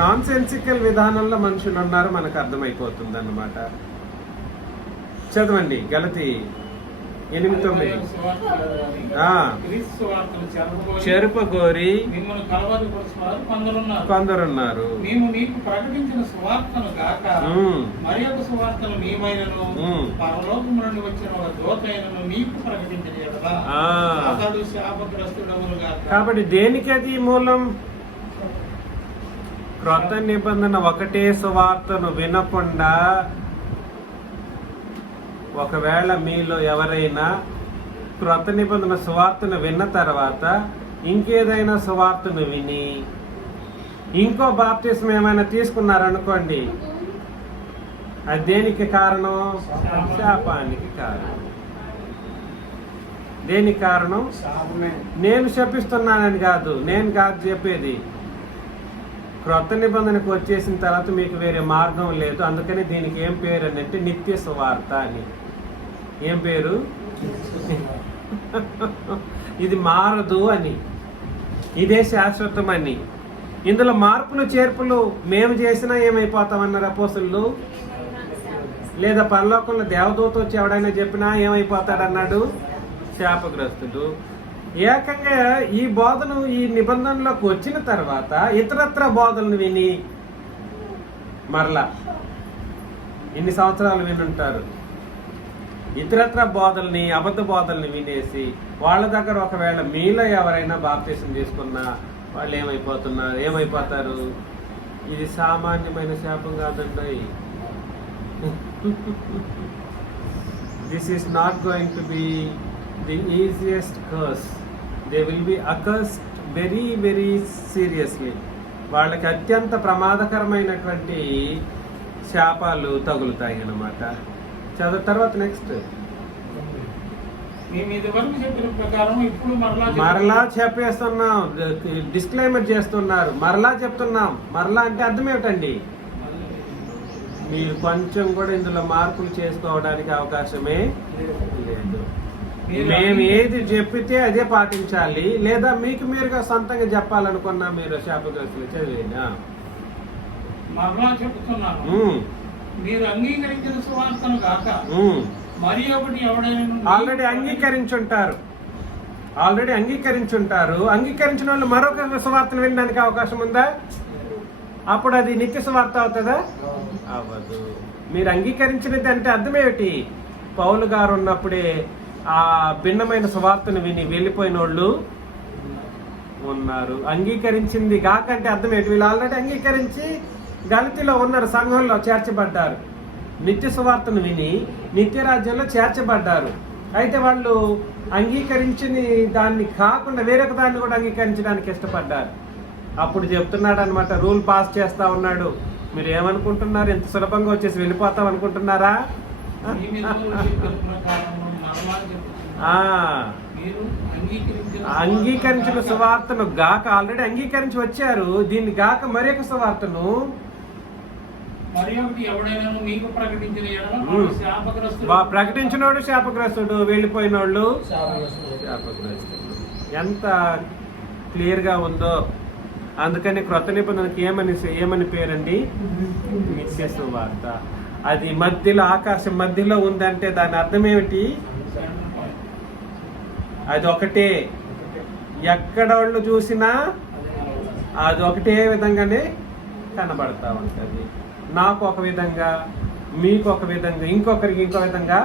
నాన్ సెన్సికల్ విధానంలో మనుషులు ఉన్నారు మనకు అర్థమైపోతుంది అన్నమాట. చదవండి గలతి 8:9. చెరుపగోరి కొందరున్నారు. మేము నీకు ప్రకటించిన సువార్తను గాక మరి ఒక సువార్తను నీవైనను పరలోకము నుండి వచ్చిన ఒక దూతైనను నీకు ప్రకటించిన యెడల అతడు శాపగ్రస్తుడవును గాక. కాబట్టి దేనికి అది మూలం? క్రొత్త నిబంధన ఒకటే సువార్తను వినకుండా ఒకవేళ మీలో ఎవరైనా క్రొత్త నిబంధన సువార్తను విన్న తర్వాత ఇంకేదైనా సువార్తను విని ఇంకో బాప్తిస్మం ఏమైనా తీసుకున్నారనుకోండి, అది దేనికి కారణం? శాపానికి కారణం. దేనికి కారణం? నేను శపిస్తున్నానని కాదు, నేను కాదు చెప్పేది. క్రొత్త నిబంధనకు వచ్చేసిన తర్వాత మీకు వేరే మార్గం లేదు. అందుకని దీనికి ఏం పేరు అని అంటే నిత్య సువార్త అని. ఏం పేరు? ఇది మారదు అని, ఇదే శాశ్వతం అని. ఇందులో మార్పులు చేర్పులు మేము చేసినా ఏమైపోతామన్నారు అపోస్తులు. లేదా పరలోకంలో దేవదూత వచ్చి ఎవడైనా చెప్పినా ఏమైపోతాడన్నాడు? శాపగ్రస్తుడు. ఏకంగా ఈ బోధను ఈ నిబంధనలోకి వచ్చిన తర్వాత ఇతరత్ర బోధనలు విని మరలా ఇన్ని సంవత్సరాలు వినుంటారు. ఇతరత్ర బోధల్ని, అబద్ధ బోధల్ని వినేసి వాళ్ళ దగ్గర ఒకవేళ మీలో ఎవరైనా బాప్తిసం తీసుకున్నా వాళ్ళు ఏమైపోతారు? ఇది సామాన్యమైన శాపం కాదండి. This is not going to be the easiest curse. They will be accursed very very seriously. వాళ్ళకి అత్యంత ప్రమాదకరమైనటువంటి శాపాలు తగులుతాయి అన్నమాట. చదువు తర్వాత నెక్స్ట్ మరలా చెప్పేస్తున్నాం, డిస్క్లైమర్ చేస్తున్నారు. మరలా చెప్తున్నాం. మరలా అంటే అర్థం ఏమిటండి? మీరు కొంచెం కూడా ఇందులో మార్పులు చేసుకోవడానికి అవకాశమే లేదు. మేము ఏది చెప్పితే అదే పాటించాలి. లేదా మీకు మీరుగా సొంతంగా చెప్పాలనుకున్నా మీరు శాపగ్రస్తులు చదివేనా? మరలా చెప్తున్నాను, మీరు అంగీకరించిన సువార్తను గాక మరి ఒకటి ఎవడైనా ఆల్రెడీ అంగీకరించుంటారు. అంగీకరించిన వాళ్ళు మరొక సువార్తను వినడానికి అవకాశం ఉందా? అప్పుడు అది నిత్య సువార్త అవుతుందా? అవ్వదు. మీరు అంగీకరించినది అంటే అర్థం ఏమిటి? పౌలు గారు ఉన్నప్పుడే ఆ భిన్నమైన సువార్తను విని వెళ్ళిపోయిన వాళ్ళు ఉన్నారు. అంగీకరించింది కాకంటే అర్థం ఏంటి? వీళ్ళు ఆల్రెడీ అంగీకరించి గలితిలో ఉన్నారు, సంఘంలో చేర్చబడ్డారు, నిత్య సువార్తను విని నిత్య రాజ్యంలో చేర్చబడ్డారు. అయితే వాళ్ళు అంగీకరించిన దాన్ని కాకుండా వేరొక దాన్ని కూడా అంగీకరించడానికి ఇష్టపడ్డారు. అప్పుడు చెప్తున్నాడు అనమాట, రూల్ పాస్ చేస్తా ఉన్నాడు. మీరు ఏమనుకుంటున్నారు? ఎంత సులభంగా వచ్చేసి వెళ్ళిపోతాం అనుకుంటున్నారా? అంగీకరించిన సువార్తను గాక ఆల్రెడీ అంగీకరించి వచ్చారు, దీన్ని గాక మరొక సువార్తను ప్రకటించినోడు శాపగ్రస్తుడు, వెళ్ళిపోయిన వాళ్ళు శాపగ్రస్తుడు. ఎంత క్లియర్ గా ఉందో. అందుకని క్రొత్త నిబంధనకి ఏమని పేరండి? నిత్య సువార్త. అది మధ్యలో, ఆకాశం మధ్యలో ఉందంటే దాని అర్థం ఏమిటి? అది ఒకటే, ఎక్కడ వాళ్ళు చూసినా అది ఒకటే విధంగానే కనబడతా ఉంటుంది. నాకు ఒక విధంగా, మీకు ఒక విధంగా, ఇంకొకరికి ఇంకో విధంగా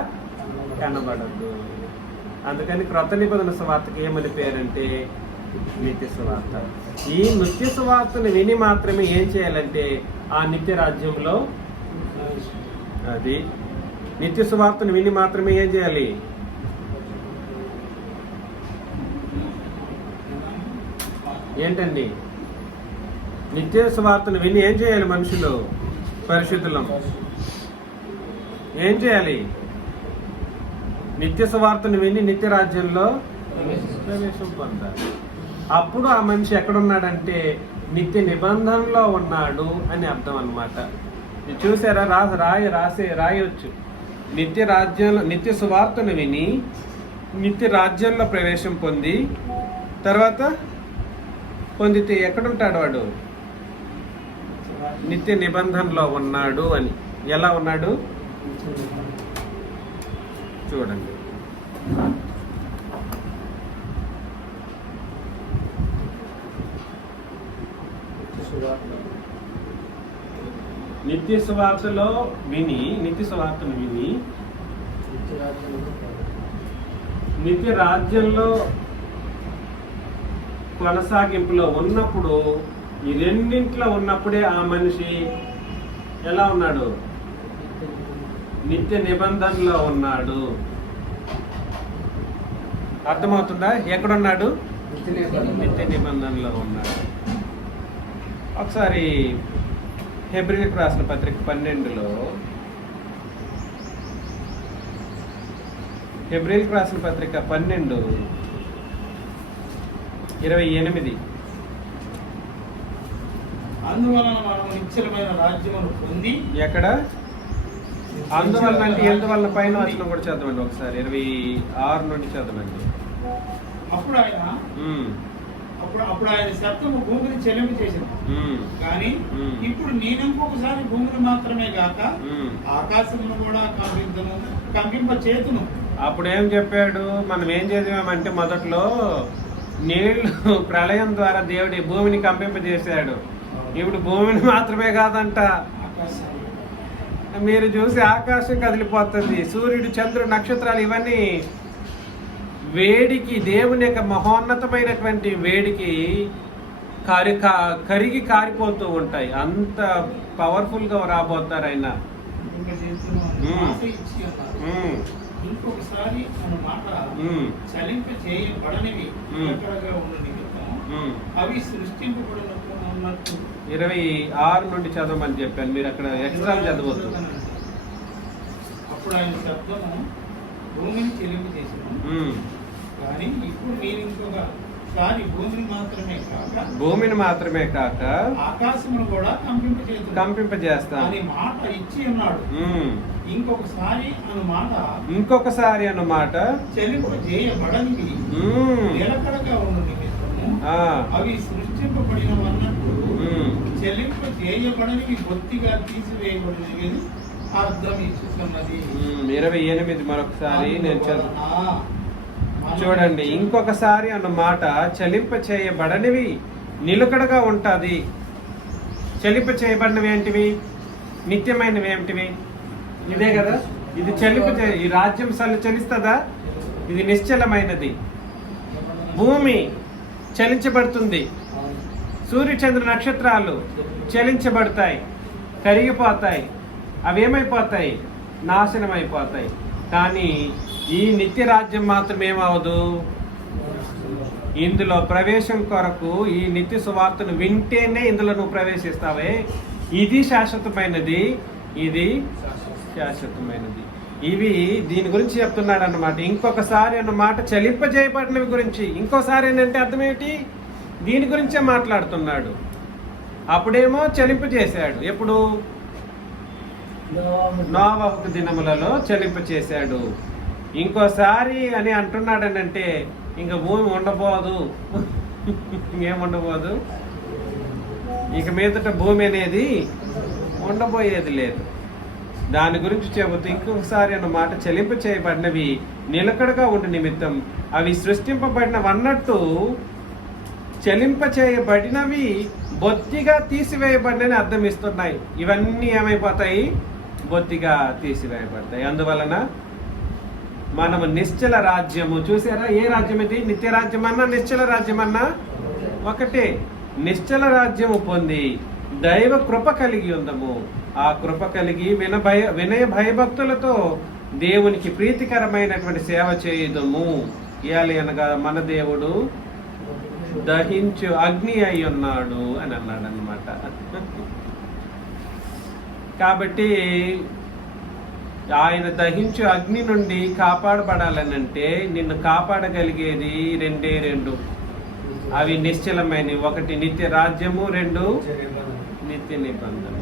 కనబడదు. అందుకని క్రొత్త నిబంధన సువార్తకి ఏమని పేరంటే నిత్య సువార్త. ఈ నిత్య సువార్తను విని మాత్రమే ఏం చేయాలంటే ఆ నిత్య రాజ్యంలో, అది నిత్య సువార్తను విని మాత్రమే ఏం చేయాలి? ఏంటండి? నిత్య సువార్తను విని ఏం చేయాలి? మనుషులు, పరిశుద్ధులం ఏం చేయాలి? నిత్య సువార్తను విని నిత్య రాజ్యంలో ప్రవేశం పొందాలి. అప్పుడు ఆ మనిషి ఎక్కడున్నాడంటే నిత్య నిబంధనలో ఉన్నాడు అని అర్థం అన్నమాట. చూసారా? రాయొచ్చు. నిత్య రాజ్యంలో, నిత్య సువార్తను విని నిత్య రాజ్యంలో ప్రవేశం పొంది, తర్వాత పొందితే ఎక్కడుంటాడు వాడు? నిత్య నిబంధనలో ఉన్నాడు అని. ఎలా ఉన్నాడు చూడండి. నిత్య సువార్తలో విని, నిత్య సువార్తను విని నిత్య రాజ్యంలో కొనసాగింపులో ఉన్నప్పుడు, ఈ రెండింట్లో ఉన్నప్పుడే ఆ మనిషి ఎలా ఉన్నాడు? నిత్య నిబంధనలో ఉన్నాడు. అర్థమవుతుందా? ఎక్కడున్నాడు? నిత్య నిబంధనలో ఉన్నాడు. ఒకసారి హెబ్రీలకు రాసిన పత్రిక 12లో, హెబ్రీలకు రాసిన పత్రిక 12:28. అందువలన మనం నిశ్చలమైన రాజ్యమును పొంది, ఎక్కడ? అందువలన అంటే ఎందువలన పైన వచ్చిన కూడా చదవండి ఒకసారి. 26 నుండి చదవండి. అప్పుడు ఆయన శబ్దము భూమిని చెలింపు చేసింది. కానీ ఇప్పుడు నేనింకొకసారి భూమిని మాత్రమే కాక ఆకాశమును కూడా కంపింప చేతును. అప్పుడు ఏం చెప్పాడు? మనం ఏం చదివామంటే మొదట్లో నీళ్లు ప్రళయం ద్వారా దేవుడి భూమిని కంపింపజేశాడు. ఇప్పుడు భూమిని మాత్రమే కాదంట, మీరు చూసి ఆకాశం కదిలిపోతుంది. సూర్యుడు, చంద్రుడు, నక్షత్రాలు ఇవన్నీ వేడికి, దేవుని యొక్క మహోన్నతమైనటువంటి వేడికి కరిగి కారిపోతూ ఉంటాయి. అంత పవర్ఫుల్ గా రాబోతారు ఆయన. ఇంకొకసారి అన్నమాట చలింప చేయబడనివి ఎక్కడగా ఉన్న నిమిత్తం అవి సృష్టింపబడినట్టు 26 నుండి చదవమని చెప్పాను. మీరు అక్కడ ఎక్స్ట్రా చదవద్దు. అప్పుడు ఆయన శబ్దము భూమిని చెలింప చేసాను. కానీ ఇప్పుడు నేను ఇంకొకసారి భూమిని మాత్రమే కాక ఆకాశమును కూడా కంపింపజేస్తాను అని మాట ఇచ్చి ఉన్నాడు. ఇంకొకసారి అన్నమాట చెలింపజేయబడనివి నిలకడగా ఉన్న నిమిత్తము అవి సృష్టింపబడినవన్నట్టు చెలింపజేయబడనివి బొత్తిగా తీసివేయబడినవి అర్థం ఇస్తున్నది. 28 మరొకసారి నేను చూడండి. ఇంకొకసారి అన్నమాట చలింప చేయబడనివి నిలకడగా ఉంటది. చెలింప చేయబడినవి ఏంటివి? నిత్యమైనవి ఏమిటివి? ఇదే కదా. ఇది ఈ రాజ్యం చలిస్తుందా? ఇది నిశ్చలమైనది. భూమి చలించబడుతుంది. సూర్య చంద్ర నక్షత్రాలు చలించబడతాయి, కరిగిపోతాయి. అవి ఏమైపోతాయి? నాశనం అయిపోతాయి. కానీ ఈ నిత్య రాజ్యం మాత్రం ఏమవదు. ఇందులో ప్రవేశం కొరకు ఈ నిత్య సువార్తను వింటేనే ఇందులో నువ్వు ప్రవేశిస్తావే. ఇది శాశ్వతమైనది, ఇది శాశ్వతమైనది. ఇవి దీని గురించి చెప్తున్నాడు అన్నమాట. ఇంకొకసారి అన్నమాట చలింపజేయబడినవి గురించి. ఇంకోసారి ఏంటంటే అర్థం ఏమిటి? దీని గురించే మాట్లాడుతున్నాడు. అప్పుడేమో చలింపజేశాడు. ఎప్పుడు? నోవహు దినములలో చలింపచేశాడు. ఇంకోసారి అని అంటున్నాడనంటే ఇంకా భూమి ఉండబోదు. ఏముండబోదు? ఇక మీదట భూమి అనేది ఉండబోయేది లేదు. దాని గురించి చెబుతూ ఇంకొకసారి అన్నమాట చలింప చేయబడినవి నిలకడగా ఉండే నిమిత్తం అవి సృష్టింపబడినవన్నట్టు చలింప చేయబడినవి బొత్తిగా తీసివేయబడినని అర్థం ఇస్తున్నాయి. ఇవన్నీ ఏమైపోతాయి? బొత్తిగా తీసివేయబడతాయి. అందువలన మనము నిశ్చల రాజ్యము చూసారా? ఏ రాజ్యం ఇది? నిత్య రాజ్యం అన్నా నిశ్చల రాజ్యం అన్నా ఒకటే. నిశ్చల రాజ్యము పొంది దైవ కృప కలిగి ఉందము. ఆ కృప కలిగి వినయ భయభక్తులతో దేవునికి ప్రీతికరమైనటువంటి సేవ చేయుదము. ఇయాలి అనగా మన దేవుడు దహించు అగ్ని అయి ఉన్నాడు అని అన్నాడు అన్నమాట. కాబట్టి ఆయన దహించు అగ్ని నుండి కాపాడబడాలనంటే నిన్ను కాపాడగలిగేది రెండే రెండు. అవి నిశ్చలమైనవి. ఒకటి నిత్య రాజ్యము, రెండు నిత్య నిబంధన.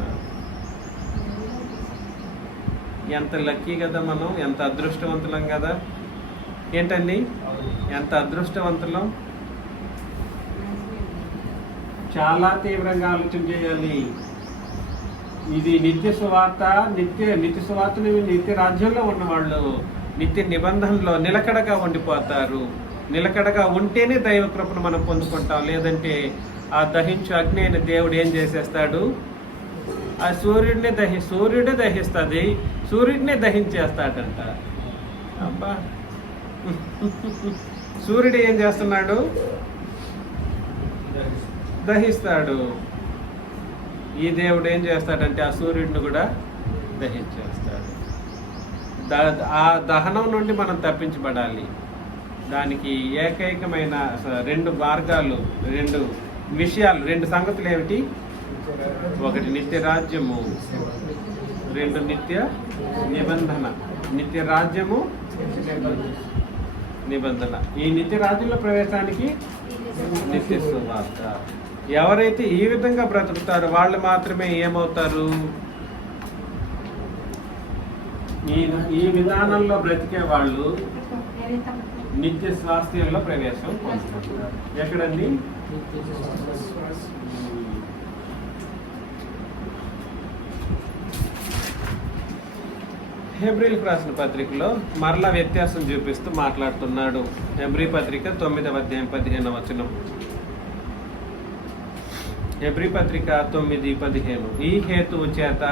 ఎంత లక్కీ కదా మనం, ఎంత అదృష్టవంతులం కదా. ఏంటండి ఎంత అదృష్టవంతులం? చాలా తీవ్రంగా ఆలోచన చేయాలి. ఇది నిత్య సువార్త, నిత్య సువార్తని నిత్య రాజ్యంలో ఉన్నవాళ్ళు నిత్య నిబంధనలో నిలకడగా ఉండిపోతారు. నిలకడగా ఉంటేనే దైవ కృపను మనం పొందుకుంటాం. లేదంటే ఆ దహించు అగ్ని అయిన దేవుడు ఏం చేసేస్తాడు? ఆ సూర్యుడే దహిస్తుంది, సూర్యుడినే దహించేస్తాడంట. అబ్బా, సూర్యుడు ఏం చేస్తున్నాడు? దహిస్తాడు. ఈ దేవుడు ఏం చేస్తాడంటే ఆ సూర్యుడిని కూడా దహించేస్తాడు. ఆ దహనం నుండి మనం తప్పించబడాలి. దానికి ఏకైకమైన రెండు మార్గాలు, రెండు విషయాలు, రెండు సంగతులు ఏమిటి? ఒకటి నిత్య రాజ్యము, రెండు నిత్య నిబంధన. నిత్య రాజ్యము, నిబంధన. ఈ నిత్య రాజ్యంలో ప్రవేశానికి నిత్య సువార్త. ఎవరైతే ఈ విధంగా బ్రతుకుతారో వాళ్ళు మాత్రమే ఏమవుతారు? ఈ విధానంలో బ్రతికే వాళ్ళు నిత్య స్వాస్థ్యంలో ప్రవేశం పొందుతారు. ఎక్కడండి? హెబ్రీలకు రాసిన పత్రికలో మరలా వ్యత్యాసం చూపిస్తూ మాట్లాడుతున్నాడు. హెబ్రీ పత్రిక 9వ అధ్యాయం 15వ వచనం. హెబ్రీ పత్రిక 9:15. ఈ హేతువు చేత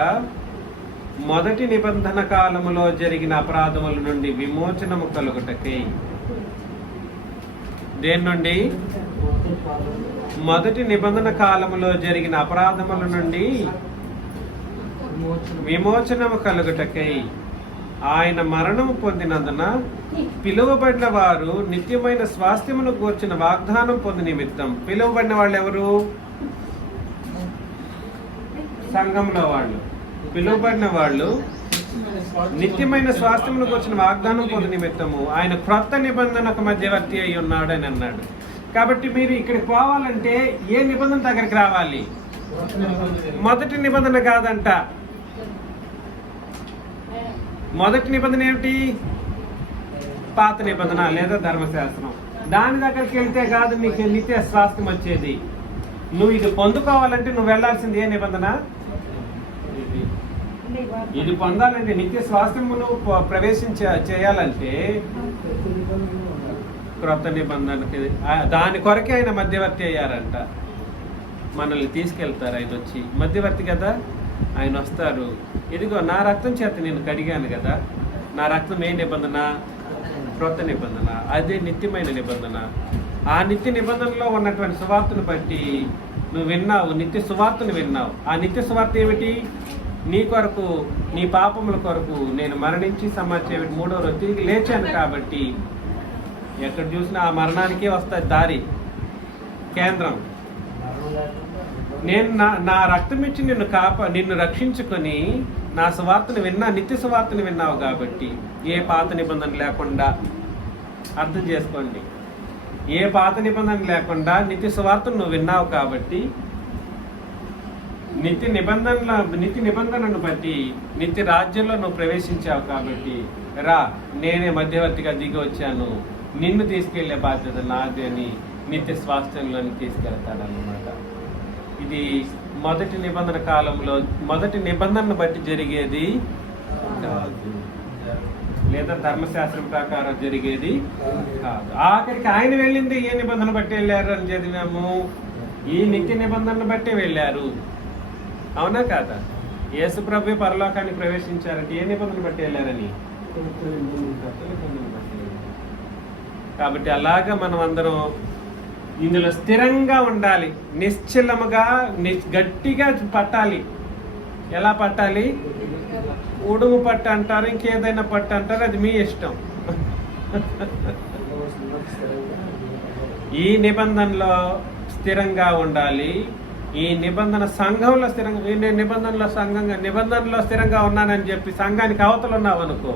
మొదటి నిబంధన కాలములో జరిగిన అపరాధముల నుండి విమోచనము కలుగుటకై. దేని నుండి? మొదటి నిబంధన కాలములో జరిగిన అపరాధముల నుండి విమోచనము కలుగుటకై ఆయన మరణము పొందినందున పిలువబడిన వారు నిత్యమైన స్వాస్థ్యమును గూర్చిన వాగ్దానం పొంది నిమిత్తం. పిలువబడిన వాళ్ళు ఎవరు? సంఘంలో వాళ్ళు. పిలువబడిన వాళ్ళు నిత్యమైన స్వాస్థ్యమును గూర్చిన వాగ్దానం పొంది నిమిత్తము ఆయన క్రొత్త నిబంధనకు మధ్యవర్తి అయి ఉన్నాడు అని అన్నాడు. కాబట్టి మీరు ఇక్కడికి పోవాలంటే ఏ నిబంధన దగ్గరికి రావాలి? మొదటి నిబంధన కాదంట. మొదటి నిబంధన ఏమిటి? పాత నిబంధన లేదా ధర్మశాస్త్రం. దాని దగ్గరికి వెళ్తే కాదు నీకు నిత్య స్వాస్థ్యం వచ్చేది. నువ్వు ఇది పొందుకోవాలంటే నువ్వు వెళ్లాల్సింది ఏ నిబంధన? ఇది పొందాలంటే నిత్య స్వాస్థ్యమును చేయాలంటే క్రొత్త నిబంధనకి దాని కొరకే ఆయన మధ్యవర్తి అయ్యారంట. మనల్ని తీసుకెళ్తారు. ఆయన వచ్చి మధ్యవర్తి కదా, ఆయన వస్తారు. ఇదిగో నా రక్తం చేత నేను కడిగాను కదా. నా రక్తం ఏ నిబంధన? క్రొత్త నిబంధన. అదే నిత్యమైన నిబంధన. ఆ నిత్య నిబంధనలో ఉన్నటువంటి సువార్తను బట్టి నువ్వు విన్నావు, నిత్య సువార్తను విన్నావు. ఆ నిత్య సువార్త ఏమిటి? నీ కొరకు, నీ పాపముల కొరకు నేను మరణించి సమాచారం 3వ రోజు తిరిగి లేచాను. కాబట్టి ఎక్కడ చూసినా ఆ మరణానికే వస్తుంది దారి, కేంద్రం. నేను నా రక్తం ఇచ్చి నిన్ను రక్షించుకొని నా సువార్తను విన్నా, నిత్య సువార్తను విన్నావు. కాబట్టి ఏ పాత నిబంధన లేకుండా, అర్థం చేసుకోండి, ఏ పాత నిబంధన లేకుండా నిత్య సువార్తను నువ్వు విన్నావు. కాబట్టి నిత్య నిబంధనను బట్టి నిత్య రాజ్యంలో నువ్వు ప్రవేశించావు. కాబట్టి రా, నేనే మధ్యవర్తిగా దిగి వచ్చాను, నిన్ను తీసుకెళ్లే బాధ్యత నాది అని నిత్య స్వాస్థ్యంలోని తీసుకెళ్తాడన్నమాట. ఇది మొదటి నిబంధన కాలంలో మొదటి నిబంధనను బట్టి జరిగేది కాదు, లేదా ధర్మశాస్త్రం ప్రకారం జరిగేది కాదు. ఆఖరికి ఆయన వెళ్ళింది ఏ నిబంధన బట్టి వెళ్ళారు అని చదివాము? ఈ నిత్య నిబంధనను బట్టే వెళ్ళారు. అవునా కాదా? యేసు ప్రభు పరలోకానికి ప్రవేశించారంటే ఏ నిబంధన బట్టి వెళ్ళారని? కాబట్టి అలాగా మనం అందరం ఇందులో స్థిరంగా ఉండాలి, నిశ్చలముగా గట్టిగా పట్టాలి. ఎలా పట్టాలి? ఉడుము పట్టు అంటారు, ఇంకేదైనా పట్టు అంటారు, అది మీ ఇష్టం. ఈ నిబంధనలో స్థిరంగా ఉండాలి. ఈ నిబంధన సంఘంలో స్థిరంగా, నేను నిబంధనలో స్థిరంగా ఉన్నానని చెప్పి సంఘానికి అవతల ఉన్నావు అనుకో,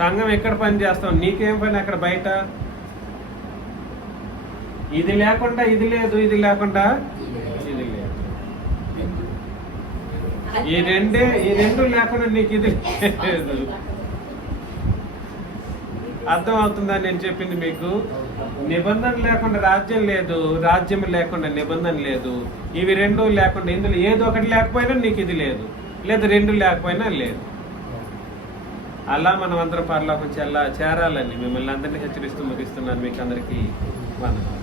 సంఘం ఎక్కడ పని చేస్తాం? నీకేం పని అక్కడ బయట? ఇది లేకుండా ఇది లేదు, ఇది లేకుండా ఇది లేదు. ఈ రెండు లేకుండా నీకు ఇది లేదు. అర్థం అవుతుందా నేను చెప్పింది మీకు? నిబంధన లేకుండా రాజ్యం లేదు, రాజ్యం లేకుండా నిబంధన లేదు. ఇవి రెండు లేకుండా ఇందులో ఏదో ఒకటి లేకపోయినా నీకు ఇది లేదు, లేదా రెండు లేకపోయినా లేదు. అలా మనం అందరం పరలోకం చేరాలని మిమ్మల్ని అందరినీ హెచ్చరిస్తూ ముగిస్తున్నాను. మీకు అందరికీ వందనాలు.